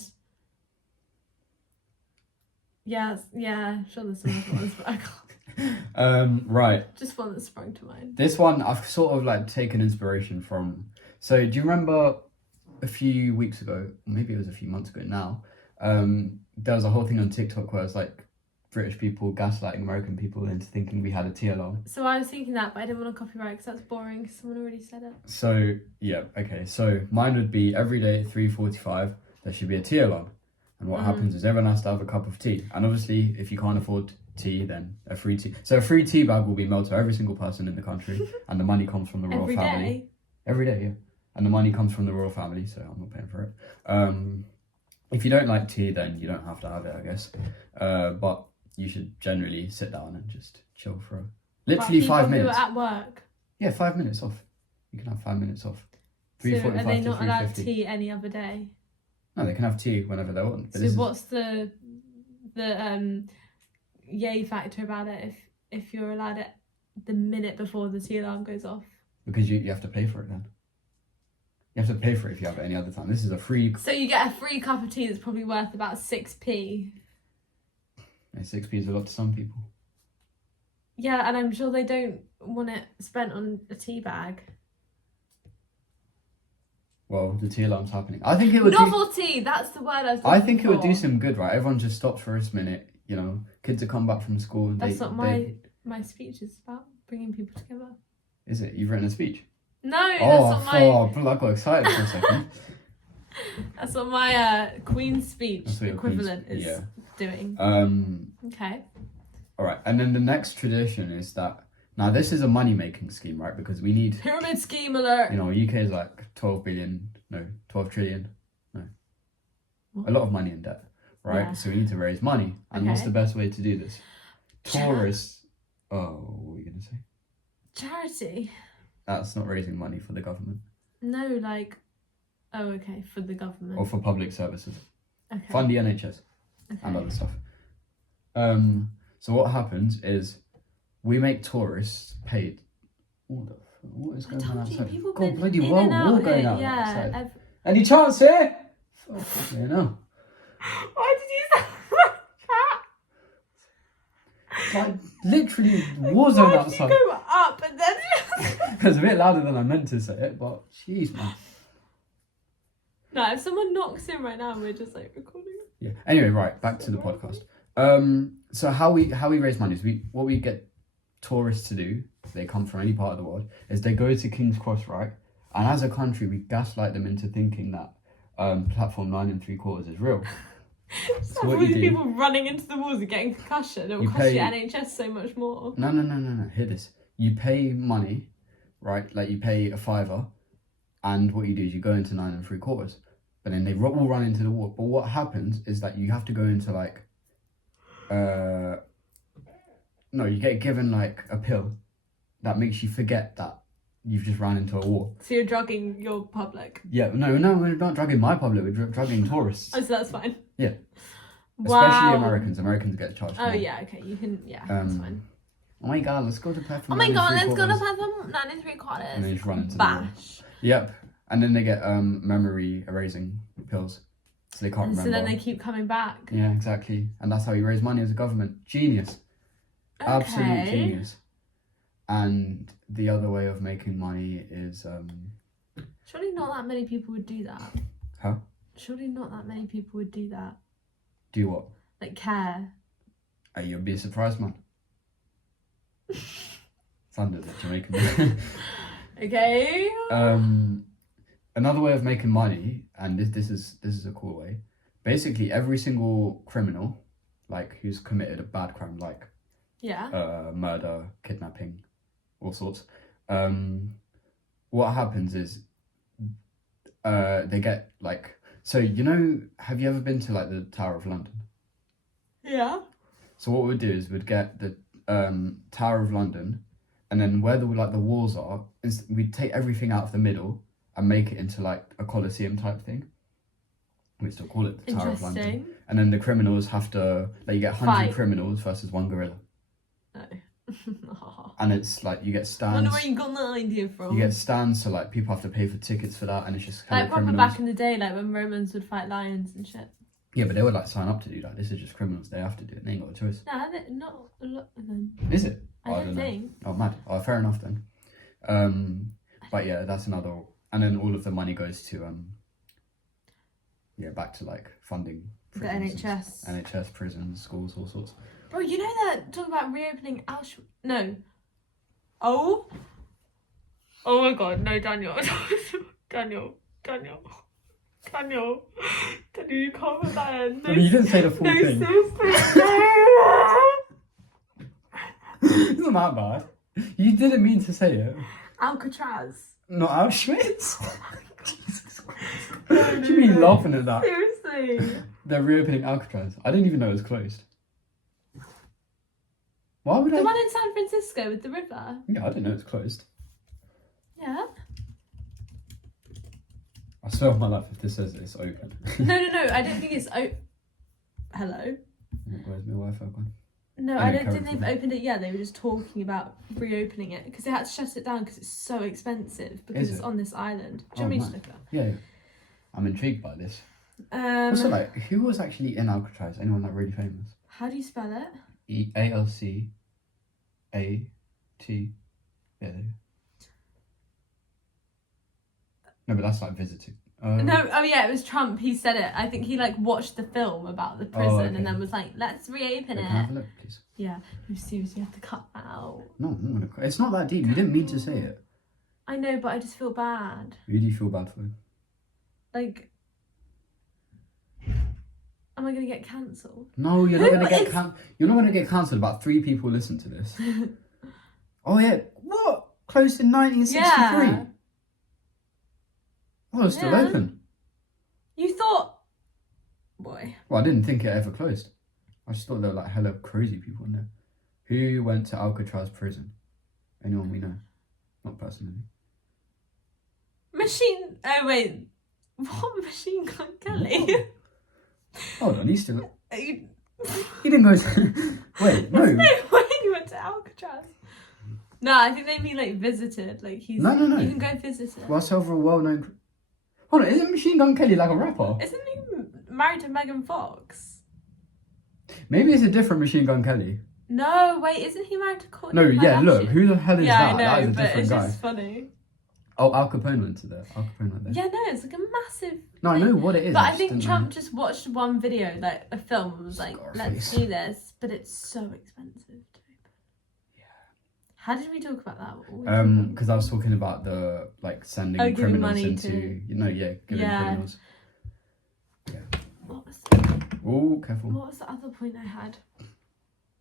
yeah, sure, there's some other ones, but I can't. Right. Just one that sprung to mind. This one I've sort of like taken inspiration from. So do you remember a few weeks ago, maybe it was a few months ago now, there was a whole thing on TikTok where it's like British people gaslighting American people into thinking we had a tea alarm. So I was thinking that, but I didn't want to copyright because that's boring because someone already said it. So yeah, okay. So mine would be every day at 3:45 there should be a tea alarm. And what happens is everyone has to have a cup of tea. And obviously if you can't afford tea, then a free tea. So a free tea bag will be mailed to every single person in the country and the money comes from the royal Every family. day. Every day, yeah. And the money comes from the royal family, so I'm not paying for it. If you don't like tea, then you don't have to have it, I guess. But you should generally sit down and just chill for But literally people 5 who minutes. are at work. Yeah, 5 minutes off. You can have 5 minutes off. So are 3:45 they to not allowed 3:50. tea any other day? No, they can have tea whenever they want. But So this is what's the yay factor about it if you're allowed it the minute before the tea alarm goes off? because you have to pay for it then. You have to pay for it if you have it any other time. This is a free. So you get a free cup of tea that's probably worth about 6p. 6p is a lot to some people. Yeah, and I'm sure they don't want it spent on a tea bag. Well, the tea alarm's happening. I think it would. Novelty, that's the word I was looking I think it would for. do some good, right? Everyone just stops for a minute. You know, kids have come back from school. That's what my speech is about, bringing people together. Is it? You've written a speech? No, Oh, that's what I got excited for a second. that's what my Queen's speech That's what your equivalent Queen's- is yeah. doing. Okay. All right, and then the next tradition is that now this is a money making scheme, right? Because we need, Pyramid scheme alert. you know, UK is like 12 trillion, no, What? a lot of money in debt, right? Yeah. So we need to raise money, and what's Okay. the best way to do this? Char- Tourists. Oh, what were you gonna say? Charity. That's not raising money for the government No, like, oh, okay, for the government. or for public services. Okay. Fund the NHS Okay. and other stuff. So what happens is we make tourists paid. What is I going on told you, outside? people God, been bloody in well, and out war going here. on Yeah. outside. Any chance here? Yeah, no. Why did you say that? Like literally war zone Why did outside. you go up and then? It's a bit louder than I meant to say it, but jeez, man. No, if someone knocks in right now, we're just like recording. Yeah. Anyway, right, back to the podcast. So how we raise money is what we get tourists to do. They come from any part of the world. Is they go to King's Cross, right? And as a country, we gaslight them into thinking that platform 9 3/4 is real. So what all you these do- people running into the walls and getting concussion. It will You cost you pay- NHS so much more. No. Hear this. You pay money, right? Like you pay a fiver, and what you do is you go into 9 3/4. But then they all run into the wall. But what happens is that you have to go into like, no, you get given like a pill that makes you forget that you've just ran into a wall. So you're drugging your public. Yeah, no, we're not drugging my public. We're drugging tourists, Oh, so that's fine. Yeah. Wow. especially Americans. Americans get charged. Oh more. yeah, okay, you can. Yeah, that's fine. Oh my god, let's go to platform. Oh my 9 god, let's go to 3/4. platform 9 3/4. And they just run into the wall. Bash. Yep, and then they get memory erasing pills, so they can't And remember. so then they keep coming back. Yeah, exactly, and that's how you raise money as a government. Genius, absolute Okay. genius. And the other way of making money is Surely not that many people would do that. Huh? Surely not that many people would do that. do what? Like care. You'll be surprised, man. Thunder, the Jamaican. Okay. Another way of making money, and this is a cool way. Basically, every single criminal, like who's committed a bad crime, like Yeah. murder, kidnapping, all sorts. What happens is, they get like. So you know, have you ever been to like the Tower of London? Yeah. So what we'd do is we'd get the Tower of London, and then where the walls are, we'd take everything out of the middle and make it into like a Colosseum type thing. We still call it the Tower of London. Interesting. And then the criminals have to, like, you get 100 Fight. criminals versus one gorilla, Oh. and it's like you get I stands. wonder where you got that idea from. You get stands, so like people have to pay for tickets for that, and it's just like hella proper criminals. back in the day, like when Romans would fight lions and shit. Yeah, but they would like sign up to do that. This is just criminals; they have to do it. They ain't got a choice. No, not a lot of them. Is it? I Oh, don't know. think. Oh, mad. Oh, fair enough then. But yeah, that's another. And then all of the money goes to back to like funding The prisons NHS. and- NHS, prisons, schools, all sorts. Bro, you know that talk about reopening Auschwitz? No. Oh. Oh my god, no, Daniel. Daniel, you can't put that in. I mean, you didn't say the full no, thing. seriously. It's not that bad. You didn't mean to say it. Alcatraz. Not Auschwitz. Jesus Christ. What do you mean laughing at that? Seriously. They're reopening Alcatraz. I didn't even know it was closed. Why would The I? one in San Francisco with the river. Yeah, I didn't know it's closed. Yeah. I swear on my life if this says it's open. No. I don't think it's Hello. Where's my Wi-Fi gone? No, I I know don't think Karen they've opened it yet. They were just talking about reopening it because they had to shut it down because it's so expensive because Is it's it? on this island. Do you Oh, want me to nice. look it up? Yeah. I'm intrigued by this. Also, like, who was actually in Alcatraz? Anyone like really famous? How do you spell it? ALCAT. Yeah. There you go. No, but that's like visiting. No, oh yeah, it was Trump. He said it. I think he like watched the film about the prison okay. and then was like, "Let's reopen Can I it." have a look, please? Yeah, you seriously have to cut that out. No, I'm not gonna. It's not that deep. You didn't mean to say it. I know, but I just feel bad. Who do you feel bad for? Like, am I gonna get cancelled? No, you're not Who gonna get is- You're not gonna get cancelled. About 3 people listen to this. Oh yeah, what? Closed in 1963. Yeah. Oh, it's still Yeah. open. You thought, boy. Well, I didn't think it ever closed. I just thought there were like hella crazy people in there. Who went to Alcatraz prison? Anyone we know? Not personally. Oh wait, what Machine Gun Kelly? Hold on, he's still. You- He didn't go to. Wait, no. There's no way you went to Alcatraz. No, I think they mean like visited. Like he's. No. You can go visit it. Well, several well-known. Hold on, isn't Machine Gun Kelly like a rapper? Isn't he married to Megan Fox? Maybe it's a different Machine Gun Kelly. No, wait, isn't he married to Courtney No, yeah, Kardashian? look, who the hell is yeah, that? I That know, is a but different it's guy. just funny. Oh, Al Capone went to there. Al Capone went there. Yeah, no, it's like a massive. No, I know what it is. But I just think didn't Trump know. just watched one video, like a film, and was like, "Let's Scarface. do this," but it's so expensive to open. Yeah. How did we talk about that? What were we talking about? Because I was talking about the like sending giving criminals money into to- giving Yeah. criminals. What was Oh, careful what was the other point I had?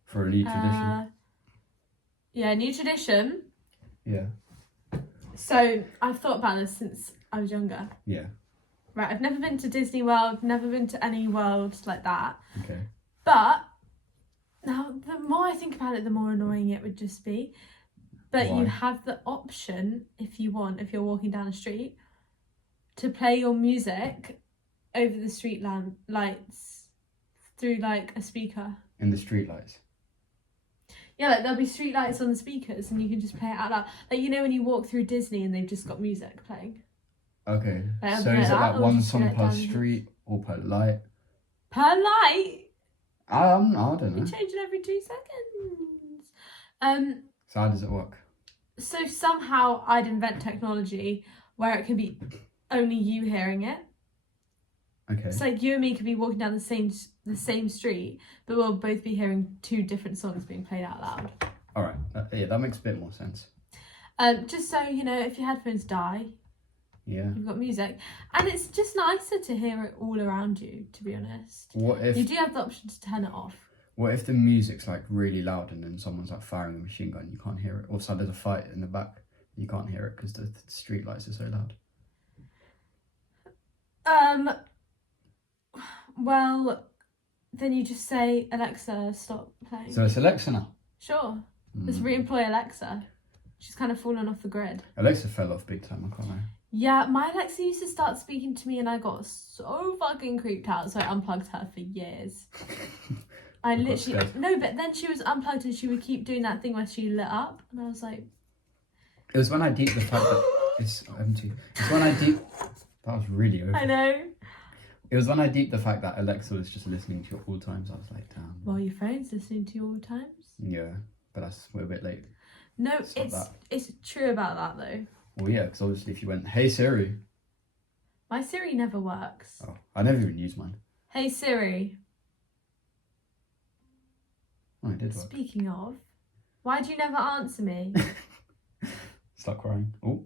for a new tradition. Yeah, new tradition. Yeah, So I've thought about this since I was younger. yeah. Right, I've never been to Disney World, never been to any world like that. Okay. But now, the more I think about it, the more annoying it would just be. But Why? you have the option, if you want, if you're walking down the street, to play your music over the street lights through like a speaker. In the streetlights. Yeah, like there'll be street lights on the speakers and you can just play it out loud. Like, you know, when you walk through Disney and they've just got music playing. Okay. Like, So like is it that, like or one just song like per down- street or per light? Per light? I don't You know. change it every 2 seconds. So how does it work? So somehow I'd invent technology where it can be only you hearing it. Okay. It's like you and me could be walking down the same street, but we'll both be hearing 2 different songs being played out loud. All right. Yeah, that makes a bit more sense. Just so you know, if your headphones die, Yeah. you've got music, and it's just nicer to hear it all around you. To be honest, What you if do have the option to turn it off. the music's like really loud and then someone's like firing a machine gun? You can't hear it. Also, there's a fight in the back. You can't hear it because the street lights are so loud. Well, then you just say, Alexa, stop playing. So it's Alexa now. Sure. Let's Mm. re-employ Alexa. She's kind of fallen off the grid. Alexa fell off big time. I can't lie. Yeah, my Alexa used to start speaking to me and I got so fucking creeped out, so I unplugged her for years. I got literally... scared. No, but then she was unplugged and she would keep doing that thing where she lit up, and I was like... It was when I deeped the fact that it's empty. It's when I deep. That was really over. I know. It was when I deeped the fact that Alexa was just listening to you at all times. I was like, damn. Well, your phone's listening to you all the times. Yeah, but we're a bit late. No, It's not that. it's true about that though. Well, yeah, because obviously if you went, hey Siri. My Siri never works. Oh, I never even used mine. Hey Siri, Oh, it did work. speaking of, why do you never answer me? Start crying. Oh.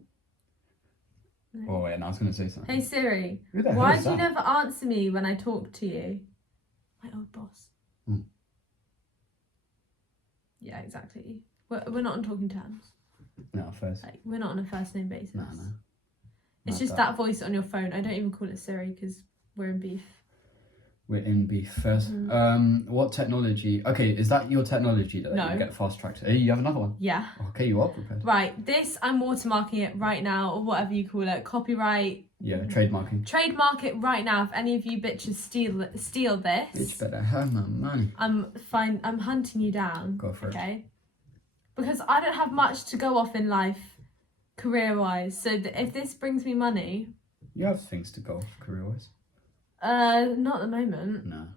No. Oh wait, no, I was gonna say something. Hey Siri, Who the hell why is do you that? never answer me when I talk to you? My old boss. Hmm. Yeah, exactly. We're not on talking terms. No, first. Like, we're not on a first name basis. No. It's Not just that voice on your phone. I don't even call it Siri because we're in beef. We're in beef first. What technology? Okay, is that your technology that No. you get fast tracked? Hey, you have another one. Yeah. Okay, you are prepared. Right, this I'm watermarking it right now, or whatever you call it. Copyright. Yeah, trademarking. Trademark it right now. If any of you bitches steal this, Bitch better have my money. I'm hunting you down. Go for it. Okay. Because I don't have much to go off in life, career-wise. So if this brings me money, You have things to go career-wise. not at the moment. No.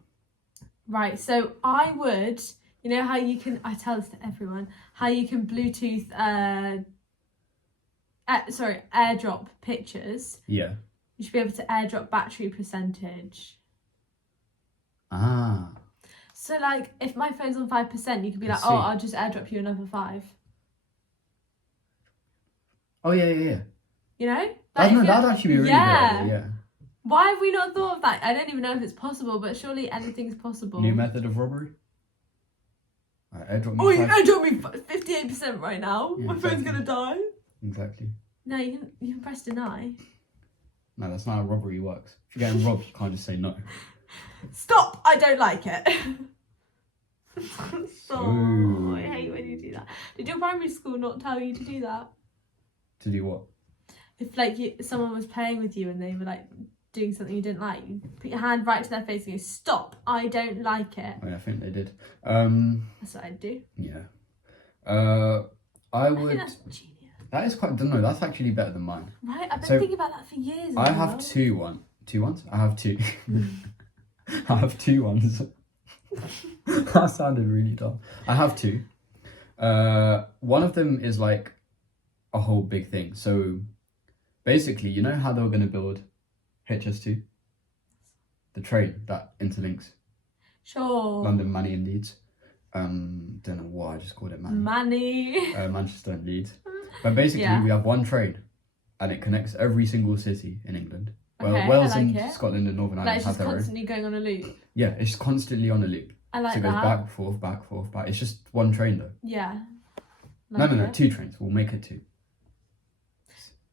Right. So I would, you know how you can. I tell this to everyone. How you can Bluetooth. AirDrop pictures. Yeah. You should be able to AirDrop battery percentage. Ah. So like, if my phone's on 5%, you could be I like, see. oh, I'll just AirDrop you another 5. Oh yeah. You know? That'd if you're- actually be really Yeah. good. Yeah. Why have we not thought of that? I don't even know if it's possible, but surely anything's possible. New method of robbery. AirDrop me Oh, you five- AirDrop me 58% right now. Yeah, My phone's exactly. gonna die. Exactly. No, you can press deny. No, that's not how robbery works. If you're getting robbed, you can't just say no. Stop! I don't like it. So- Oh, I hate when you do that. Did your primary school not tell you to do that? To do what? If like someone was playing with you and they were like doing something you didn't like, you put your hand right to their face and go, "Stop! I don't like it." I think they did. That's what I'd do. Yeah. I would. think that's genius, That is quite. No, that's actually better than mine. right? I've been So, thinking about that for years. I as have well. two ones. I have two. I have two ones. That sounded really dumb. I have two. One of them is like a whole big thing. So basically, you know how they were going to build HS2? The train that interlinks Sure. London, Manny and Leeds. Don't know why I just called it Manny. Money. Manchester and Leeds. But basically, Yeah. we have one train and it connects every single city in England. Well, Okay, Wales I like and it. Scotland and Northern Like Ireland it's have just their own. constantly going on a loop. Yeah, it's constantly on a loop. I like So it goes that. back, forth, back, forth, back. It's just one train though. Yeah. No, Like it. two trains. We'll make it two.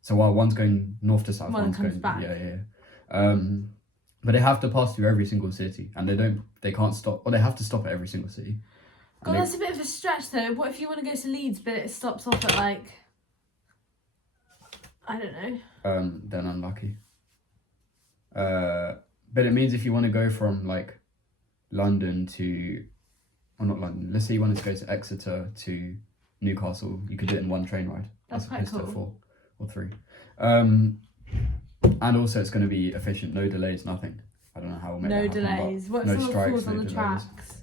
So while one's going north to south, One one's comes going back. Yeah. But they have to pass through every single city, and they can't stop, or they have to stop at every single city. God, And that's a bit of a stretch though. What if you want to go to Leeds, but it stops off at like, I don't know. Then unlucky. But it means if you want to go from like London to, or not London, let's say you wanted to go to Exeter to Newcastle, you could do it in one train ride. That's as quite opposed to cool. 4 or 3. And also it's going to be efficient, no delays, nothing. I don't know how we'll make No that happen, but delays. What if no someone strikes, falls no on the delays. tracks?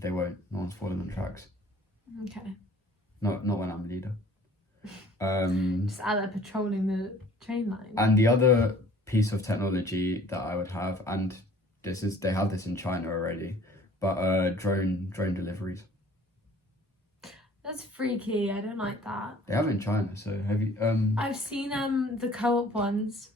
They won't. No one's falling on tracks. Okay. Not when I'm leader. Just out there patrolling the train line. And the other piece of technology that I would have, and they have this in China already, but drone deliveries. That's freaky. I don't like that. They have it in China. So have you I've seen the co-op ones.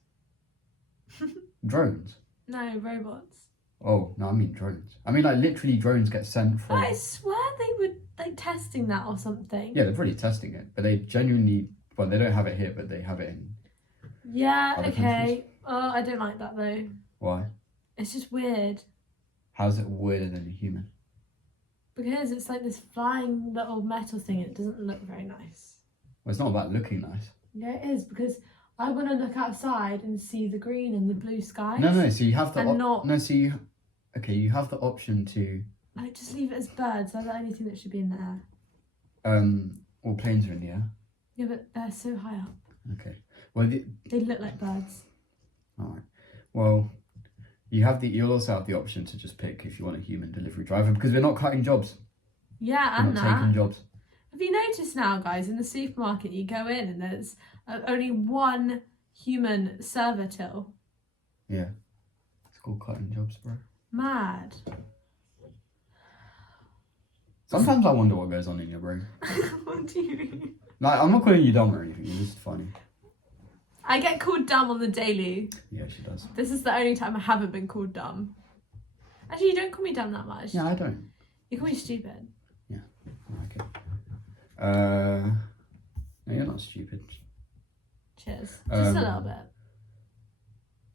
drones? No, robots. Oh no, I mean drones. I mean like literally drones get sent from. I swear they were like testing that or something. Yeah, they're probably testing it, but they genuinely. Well, they don't have it here, but they have it in. Yeah, Other okay. countries. Oh, I don't like that though. Why? It's just weird. How's it weirder than a human? Because it's like this flying little metal thing and it doesn't look very nice. Well, it's not about looking nice. Yeah, it is, because I want to look outside and see the green and the blue skies. No. So you have the And not- no. So you have the option to Like, just leave it as birds. They're the only thing that should be in the air. All planes are in the air. Yeah, but they're so high up. Okay. Well, They look like birds. all right. Well, you'll also have the option to just pick if you want a human delivery driver because we're not cutting jobs. Yeah, We're and not that. taking jobs. Have you noticed now, guys, in the supermarket you go in and there's only one human server till? Yeah. It's called cutting jobs, bro. Mad. Sometimes I wonder what goes on in your brain. What do you mean? Like, I'm not calling you dumb or anything. It's just funny. I get called dumb on the daily. Yeah, she does. This is the only time I haven't been called dumb. Actually, you don't call me dumb that much. Yeah, I don't. You call me stupid. Okay. No, you're not stupid. Cheers. Just a Um, little bit.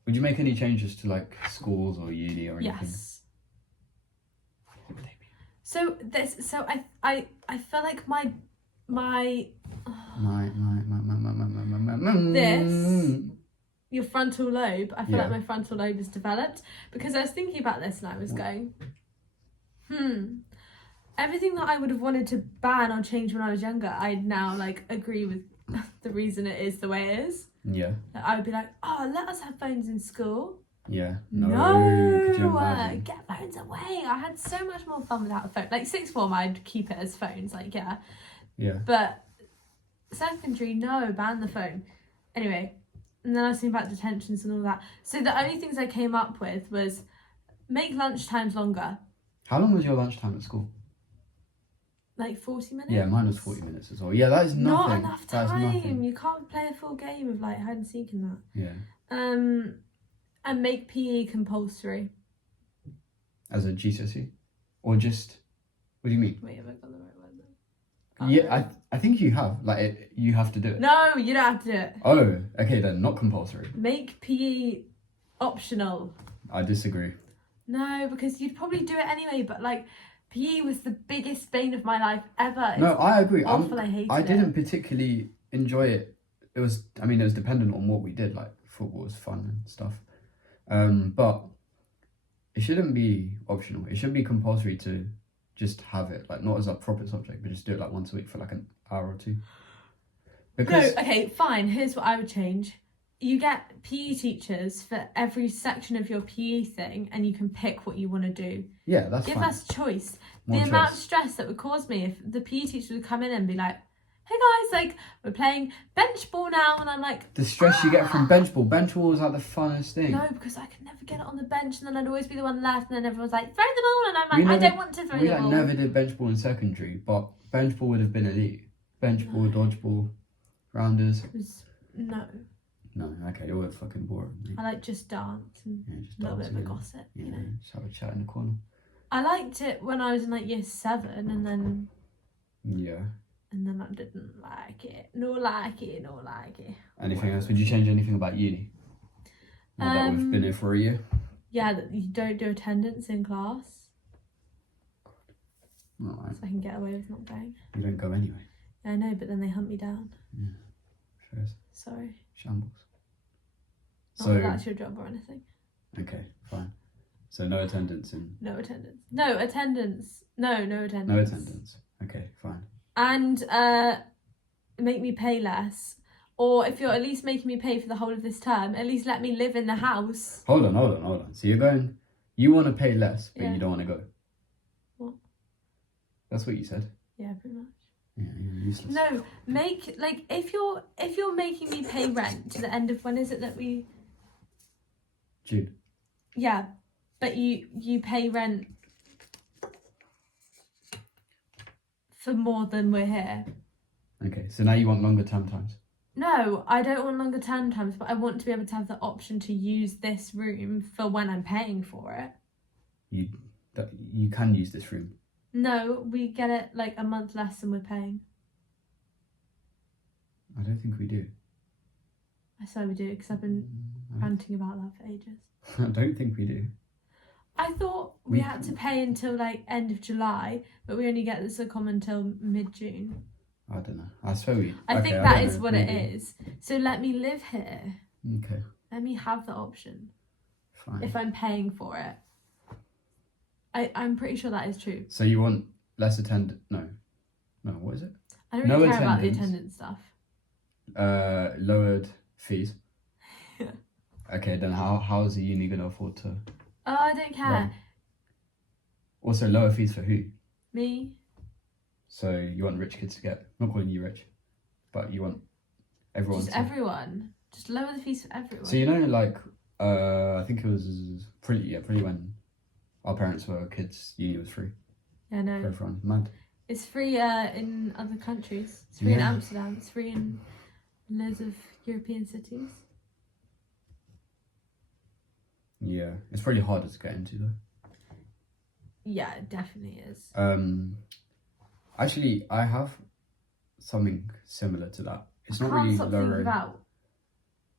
Would you make any changes to like schools or uni or anything? Yes. So I feel like my this your frontal lobe. I feel Yeah. like my frontal lobe is developed because I was thinking about this and I was going, everything that I would have wanted to ban or change when I was younger, I now like agree with the reason it is the way it is. Yeah. Like, I would be like, oh, let us have phones in school. Yeah. No, Could you imagine? get phones away. I had so much more fun without a phone. Like sixth form, I'd keep it as phones. Like Yeah. but secondary, no, ban the phone. Anyway, and then I was thinking about detentions and all that. So the only things I came up with was make lunch times longer. How long was your lunchtime at school? Like 40 minutes? Yeah, mine was 40 minutes as well. Yeah, that is nothing. Not enough That is time. nothing. You can't play a full game of like hide and seek and that. Yeah. And make PE compulsory. As a GCSE? Or just, what do you mean? Wait, have I got the right word there? Yeah, I think you have. Like, you have to do it. No, you don't have to do it. Oh, okay then, not compulsory. Make PE optional. I disagree. No, because you'd probably do it anyway, but like PE was the biggest bane of my life ever. No, I agree. Awful, I hated I it. didn't particularly enjoy it. It was dependent on what we did. Like, football was fun and stuff. But it shouldn't be optional. It should be compulsory to just have it, like not as a proper subject, but just do it like once a week for like an hour or two. Because No, okay, fine. Here's what I would change. You get PE teachers for every section of your PE thing, and you can pick what you want to do. yeah, that's Give fine. us choice. More The amount of choice. stress that would cause me if the PE teacher would come in and be like, "Hey guys, like we're playing bench ball now," and I'm like, The stress you get from bench ball. Bench ball is like the funnest thing. no, because I could never get it on the bench, and then I'd always be the one left, and then everyone's like, "Throw the ball," and I'm We like, never- "I don't want to throw We the like ball." never did bench ball in secondary, but bench ball would have been elite. Bench ball, dodgeball, rounders. No, No, okay, you're fucking boring. Mate. I like just dance and Yeah, just a little bit of a dancing. gossip, Yeah, you know. just have a chat in the corner. I liked it when I was in like year 7, and then Yeah. I didn't like it. No like it. Anything else? Would you change anything about uni? Now that we've been here for a year. Yeah, that you don't do attendance in class, Alright, so I can get away with not going. you don't go anyway. I know, but then they hunt me down. Sure is. Sorry. Shambles. Not So that that's your job or anything. okay, fine. So no attendance and No attendance. No attendance. No attendance. no attendance. Okay, fine. And make me pay less. Or if you're at least making me pay for the whole of this term, at least let me live in the house. Hold on. So you want to pay less, but Yeah. you don't want to go. What? That's what you said. Yeah, pretty much. Yeah, you're useless. No, make like if you're making me pay rent to the end of when is it that we June. yeah, but you pay rent for more than we're here. Okay, so now you want longer term times. No, I don't want longer term times, but I want to be able to have the option to use this room for when I'm paying for it. You can use this room. No, we get it like a month less than we're paying. I don't think we do. I swear we do, because I've been ranting about that for ages. I don't think we do. I thought we had to pay until like end of July, but we only get the Secom until mid-June. I don't know. I swear we. I think don't that is know, what maybe. it is. So let me live here. Okay, Let me have the option fine. if I'm paying for it. I'm pretty sure that is true. So you want less attend? No, what is it? I don't really No care about the attendance. attendance stuff. Lowered fees. Yeah. Okay, then how is the uni gonna afford to? Oh, I don't care. run? Also, lower fees for who? Me? So you want rich kids to get? I'm not calling you rich, but you want everyone. Just to, everyone. Just lower the fees for everyone. So you know, like, I think it was pretty when our parents were kids. Uni was free yeah, for no. everyone. Mad. It's free in other countries. It's free in Yeah. Amsterdam. It's free in loads of European cities. Yeah, it's pretty harder to get into though. Yeah, it definitely is. Actually, I have something similar to that. It's I not can't really stop thinking lowering. about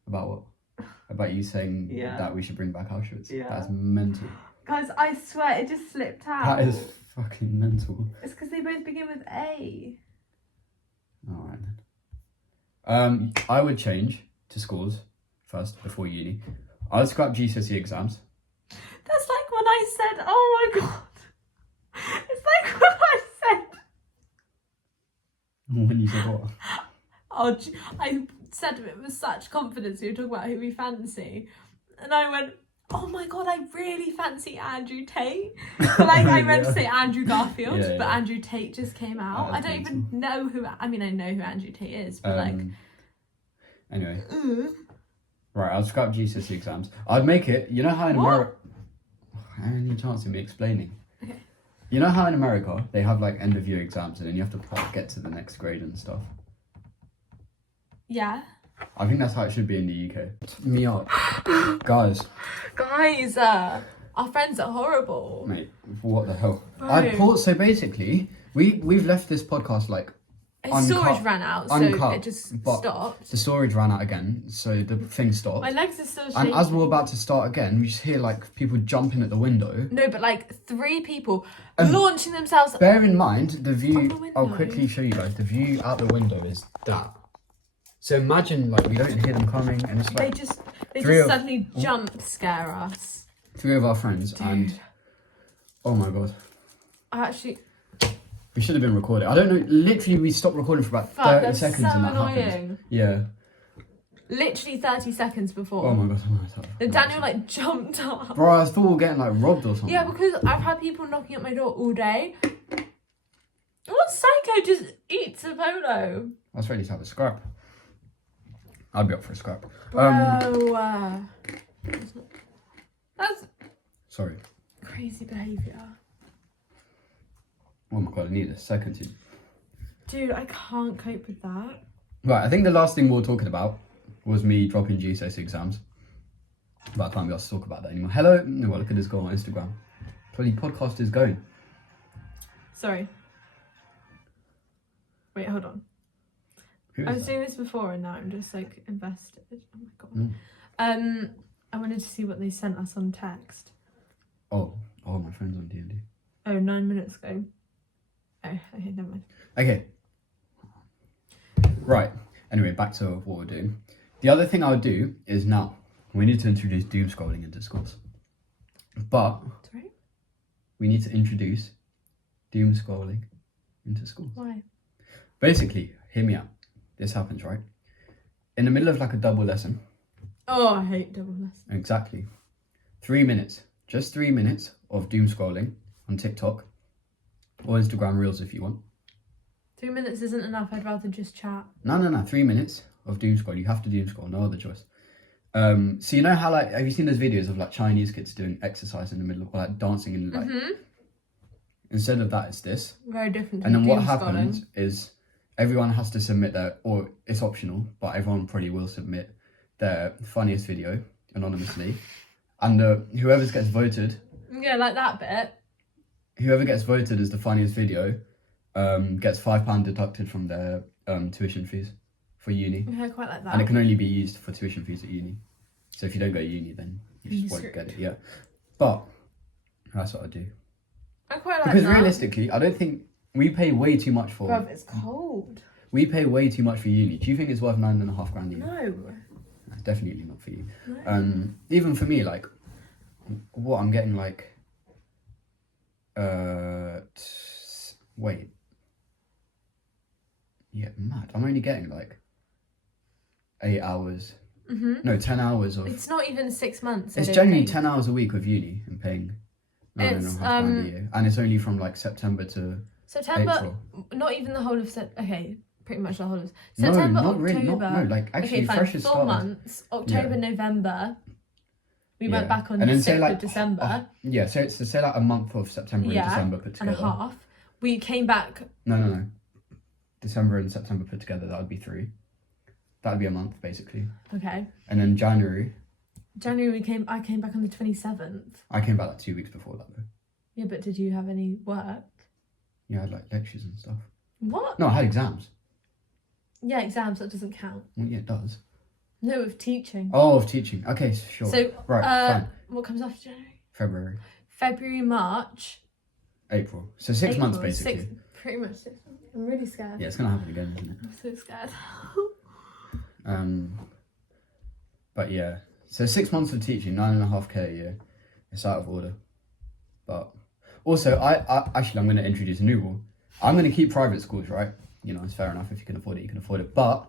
About what? about you saying Yeah. that we should bring back Auschwitz. Yeah. That's mental. Guys, I swear it just slipped out. That is fucking mental. It's because they both begin with A. Alright then. I would change to schools first before uni. I'd scrap GCSE exams. That's like when I said, oh my god. It's like when I said, When you said what? oh, I said it with such confidence. We were talking about who we fancy. And I went, oh my god, I really fancy Andrew Tate. Like, I meant to say Andrew Garfield, Yeah, but yeah. Andrew Tate just came out. Oh, I don't even know who, I mean, I know who Andrew Tate is, but Anyway. Right, I'd scrap GCSE exams. I'd make it, you know how in What? America... I don't need a chance of me explaining. Okay. You know how in America, they have like end of year exams and then you have to like, get to the next grade and stuff? Yeah. I think that's how it should be in the UK. Me up. Guys, Guys, our friends are horrible. mate, what the hell? Bro. I'd pause, so basically, we've left this podcast like His uncut- storage ran out, so uncut, it just but stopped. the storage ran out again, so the thing stopped. My legs are still And shaking. as we're about to start again, we just hear like people jumping at the window. No, but like 3 people launching themselves. Bear in mind the From view. the window. I'll quickly show you guys. The view out the window is that. So imagine like we don't hear them coming, and it's They like just Three of- suddenly jump scare us. 3 of our friends, and Dude. oh my god, I actually, we should have been recording. I don't know. Literally, we stopped recording for about fuck, 30 that's so seconds, and that annoying. happened. Yeah. Literally 30 seconds before. Oh my god. Oh my god. Then Daniel like jumped up. Bro, I thought we were getting like robbed or something. Yeah, because I've had people knocking at my door all day. What psycho just eats a polo? I was ready to have a scrap. I'd be up for a scrap. Bro, that's Sorry. crazy behaviour. Oh my god, I need a second to. Dude, I can't cope with that. Right, I think the last thing we were talking about was me dropping GCSE exams. But I can't be asked to talk about that anymore. Hello. No, well, look at this girl on Instagram. Bloody podcast is going. Sorry. Wait, hold on. Who I is was that? doing this before and now I'm just like invested. Oh my god. Mm. I wanted to see what they sent us on text. Oh, my friend's on D&D. Oh, 9 minutes ago. Oh, okay, never mind. Okay. Right. Anyway, back to what we're doing. The other thing I would do is now we need to introduce doom scrolling into schools. But Sorry? we need to introduce doom scrolling into schools. Why? Basically, hear me out. This happens, right? In the middle of like a double lesson. Oh, I hate double lessons. Exactly. 3 minutes. Just 3 minutes of doom scrolling on TikTok or Instagram Reels if you want. 3 minutes isn't enough. I'd rather just chat. No. 3 minutes of doom scroll. You have to doom scroll. No other choice. So you know how like have you seen those videos of like Chinese kids doing exercise in the middle of like dancing and like instead of that it's this. Very different. To And then what doom happens scrolling. is everyone has to submit their, or it's optional, but everyone probably will submit their funniest video anonymously. And whoever gets voted Yeah, like that bit. whoever gets voted as the funniest video gets £5 deducted from their tuition fees for uni. Yeah, quite like that. And it can only be used for tuition fees at uni. So if you don't go to uni, then you You're just won't screwed. get it. Yeah. But that's what I do. I quite like Because that. realistically, I don't think we pay way too much for. Bruv, it's cold. We pay way too much for uni. Do you think it's worth £9,500 a year? No. Definitely not for you. No. Even for me, like, what I'm getting like. Wait. Yeah, mad. I'm only getting like 8 hours. No, 10 hours of. It's not even 6 months. I It's don't generally think. 10 hours a week of uni and paying It's, £9,500 a year. And it's only from like September to September, April. not even the whole of okay, pretty much the whole of No, September, not October. really. No, like actually, okay, fine, freshers 4 started. months. October, Yeah. November. We Yeah. went back on And the then say 6th like of December Yeah, so it's to say like a month of September Yeah, and December put and together. a half. We came back. No. December and September put together, that would be 3. That would be a month basically. Okay, And then January, January I came back on the 27th. I came back like 2 weeks before that though. Yeah, but did you have any work? Yeah, I had like lectures and stuff. What? No, I had exams. Yeah, exams. That doesn't count. Well, yeah, it does. No, of teaching. Oh, of teaching. Okay, sure. So, right, fine. what comes after January? February, February, March, April. So 6 months April. basically. Pretty much 6 months. I'm really scared. Yeah, it's gonna happen again, isn't it? I'm so scared. But yeah, so 6 months of teaching, 9.5k a year. It's out of order. But also, I actually I'm going to introduce a new rule. I'm going to keep private schools, right? You know, it's fair enough. If you can afford it, you can afford it. But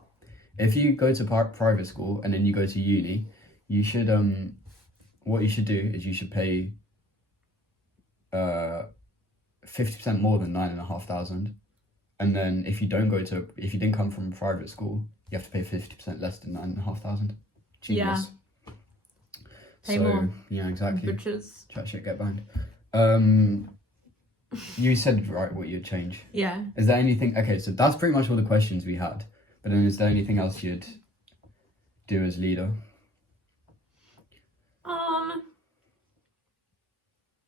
if you go to private school and then you go to uni, you should what you should do is you should pay 50% more than 9,500. And then if you didn't come from a private school, you have to pay 50% less than 9,500. Genius. Yeah. Pay more. Yeah, exactly. Bitches. Chat shit, get banned. You said right what you'd change. Yeah. Is there anything? Okay, so that's pretty much all the questions we had. But then, is there anything else you'd do as leader? Oh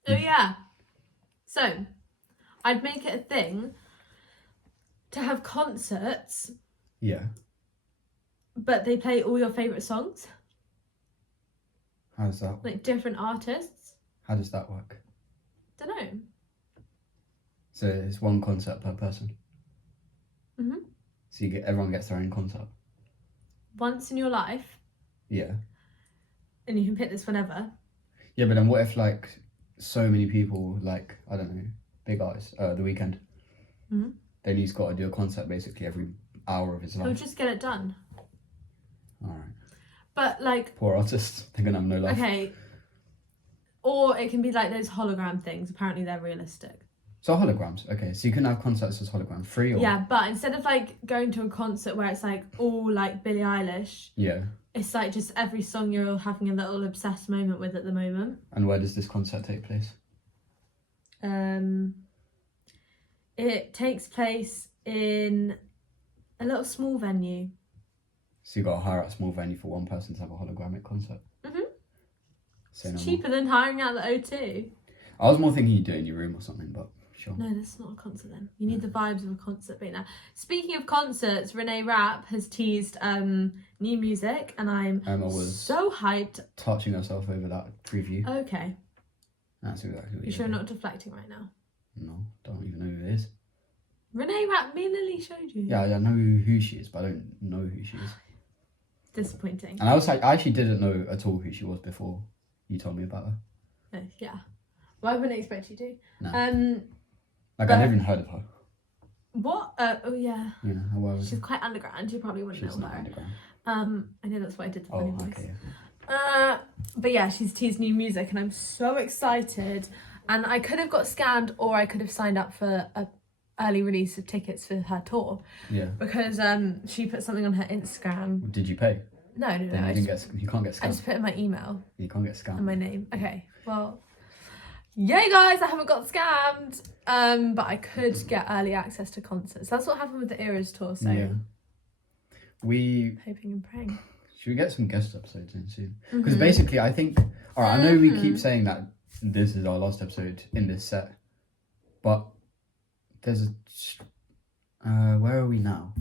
yeah. So, I'd make it a thing to have concerts, Yeah. but they play all your favourite songs, How does that? like different artists. How does that work? Don't know. So it's one concert per person. Mhm. So everyone gets their own concert. Once in your life, Yeah. and you can pick this whenever. Yeah, but then what if like so many people like I don't know Big Eyes, The Weeknd. Mhm. Then he's got to do a concert basically every hour of his He'll life. just get it done. All right. But like, Poor artists. They're gonna have no life. okay. Or it can be like those hologram things. Apparently they're realistic. So holograms. Okay, so you can have concerts as hologram, free or Yeah, but instead of like going to a concert where it's like all like Billie Eilish, yeah. it's like just every song you're having a little obsessed moment with at the moment. And where does this concert take place? It takes place in a little small venue. So you got to hire out a small venue for one person to have a hologramic concert. Mhm. Say no It's more. cheaper than hiring out the O2. I was more thinking you do it in your room or something, but sure. No, that's not a concert then. You need the vibes of a concert right now. Speaking of concerts, Renee Rapp has teased new music, and I'm Emma was so hyped. touching herself over that preview. Okay, That's exactly what you sure did. not deflecting right now? No, don't even know who it is. Renee Rapp, me and Lily showed you. Yeah, I know who she is, but I don't know who she is. Disappointing. And I actually didn't know at all who she was before you told me about her. Yeah. Well, I wouldn't expect you to. No. But- I never even heard of her. What? Oh yeah. Yeah, well, She's quite underground. You probably wouldn't she's know not her. underground. I know that's why I did the funny Oh, voice. okay. But yeah, she's teased new music, and I'm so excited. And I could have got scammed, or I could have signed up for a early release of tickets for her tour, Yeah. because she put something on her Instagram. Did you pay? No, Then you can't get I scammed. just put in my email You can't get scammed. and my name. Okay, well, yay guys, I haven't got scammed. But I could get early access to concerts. That's what happened with the Eras tour. So Yeah. We hoping and praying. should we get some guest episodes in soon? Mm-hmm. Because basically, I think. All right, I know we keep saying that this is our last episode in this set, but there's where are we now?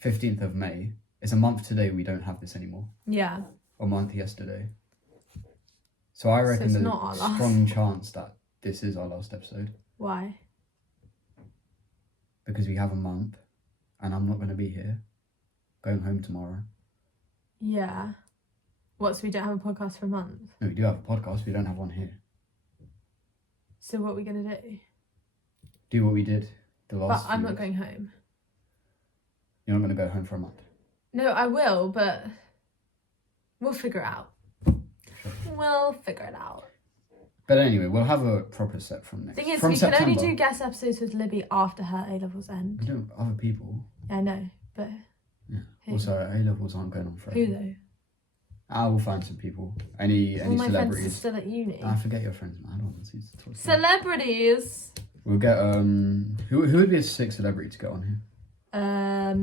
15th of May. It's a month today. We don't have this anymore. Yeah. A month yesterday. So I reckon it's there's not our a last. strong chance that this is our last episode Why? because we have a month, and I'm not going to be here. Going home tomorrow. Yeah. What? So we don't have a podcast for a month. No, we do have a podcast. We don't have one here. So what are we gonna do? Do what we did the last. But I'm few not weeks. going home. You're not going to go home for a month. No, I will, but we'll figure it out. Sure. We'll figure it out. But anyway, we'll have a proper set from next. Thing is, from we September. can only do guest episodes with Libby after her A levels end. We do other people. Yeah, I know, but Yeah. who? Also, A levels aren't going on forever. Who though? I will find some people. Any All my friends are celebrities. still at uni. I forget your friends, man. I don't want to talk to them. Celebrities. We'll get who would be a sick celebrity to get on here,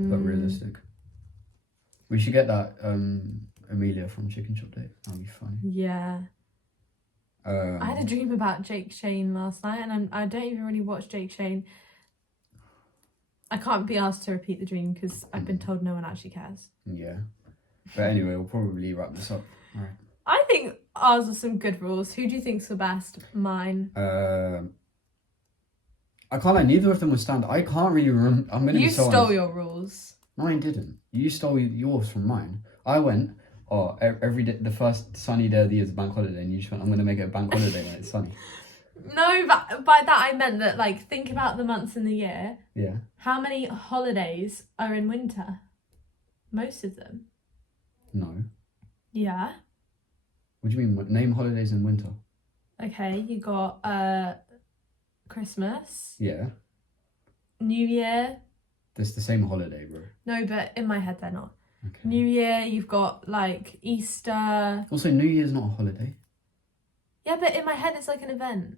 but realistic. We should get that Amelia from Chicken Shop Date. That'd be funny. Yeah. I had a dream about Jake Shane last night, and I don't even really watch Jake Shane. I can't be asked to repeat the dream because I've been told no one actually cares. Yeah. But anyway, we'll probably wrap this up. All right. I think ours are some good rules. Who do you think's the best? Mine. I can't lie, neither of them would stand. I can't really remember. I'm gonna You be so stole honest. your rules. Mine didn't. You stole yours from mine. I went, every day, the first sunny day of the year is a bank holiday, and you just went, I'm gonna make it a bank holiday when it's sunny. No, but by that I meant that, like, think about the months in the year. Yeah. How many holidays are in winter? Most of them. No. Yeah. What do you mean? Name holidays in winter. Okay, you got Christmas, Yeah. New Year. That's the same holiday, bro. No, but in my head they're not. Okay. New Year, you've got like Easter. Also, New Year's not a holiday. Yeah, but in my head it's like an event.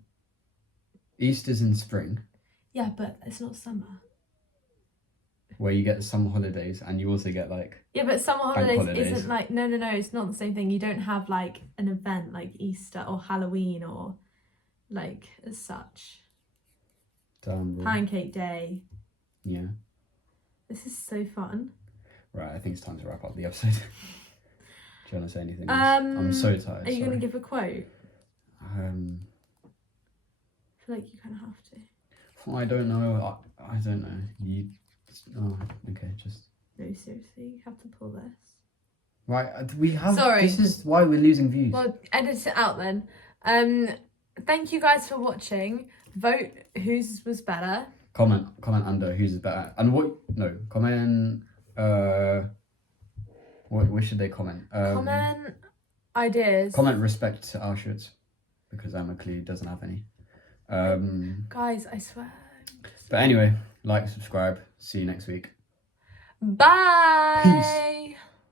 Easter's in spring, Yeah, but it's not summer. where you get the summer holidays, and you also get like. Yeah, but summer Bank holidays holidays. isn't like no, it's not the same thing. You don't have like an event like Easter or Halloween or like as such. Damn, bro. Pancake Day. Yeah. This is so fun. Right, I think it's time to wrap up the episode. Do you want to say anything else? I'm so tired. Are you sorry. gonna give a quote? I feel like you kind of have to. I don't know. I don't know. You. Oh, okay. Just. No, seriously, you have to pull this. Right, we have. Sorry. This is why we're losing views. Well, edit it out then. Thank you guys for watching. Vote whose was better. Comment under whose is better, and what? No, comment. What should they comment? Comment ideas. Comment respect to Auschwitz, because Emma clearly doesn't have any. Guys, I swear. But anyway, like, subscribe. See you next week. Bye. Peace.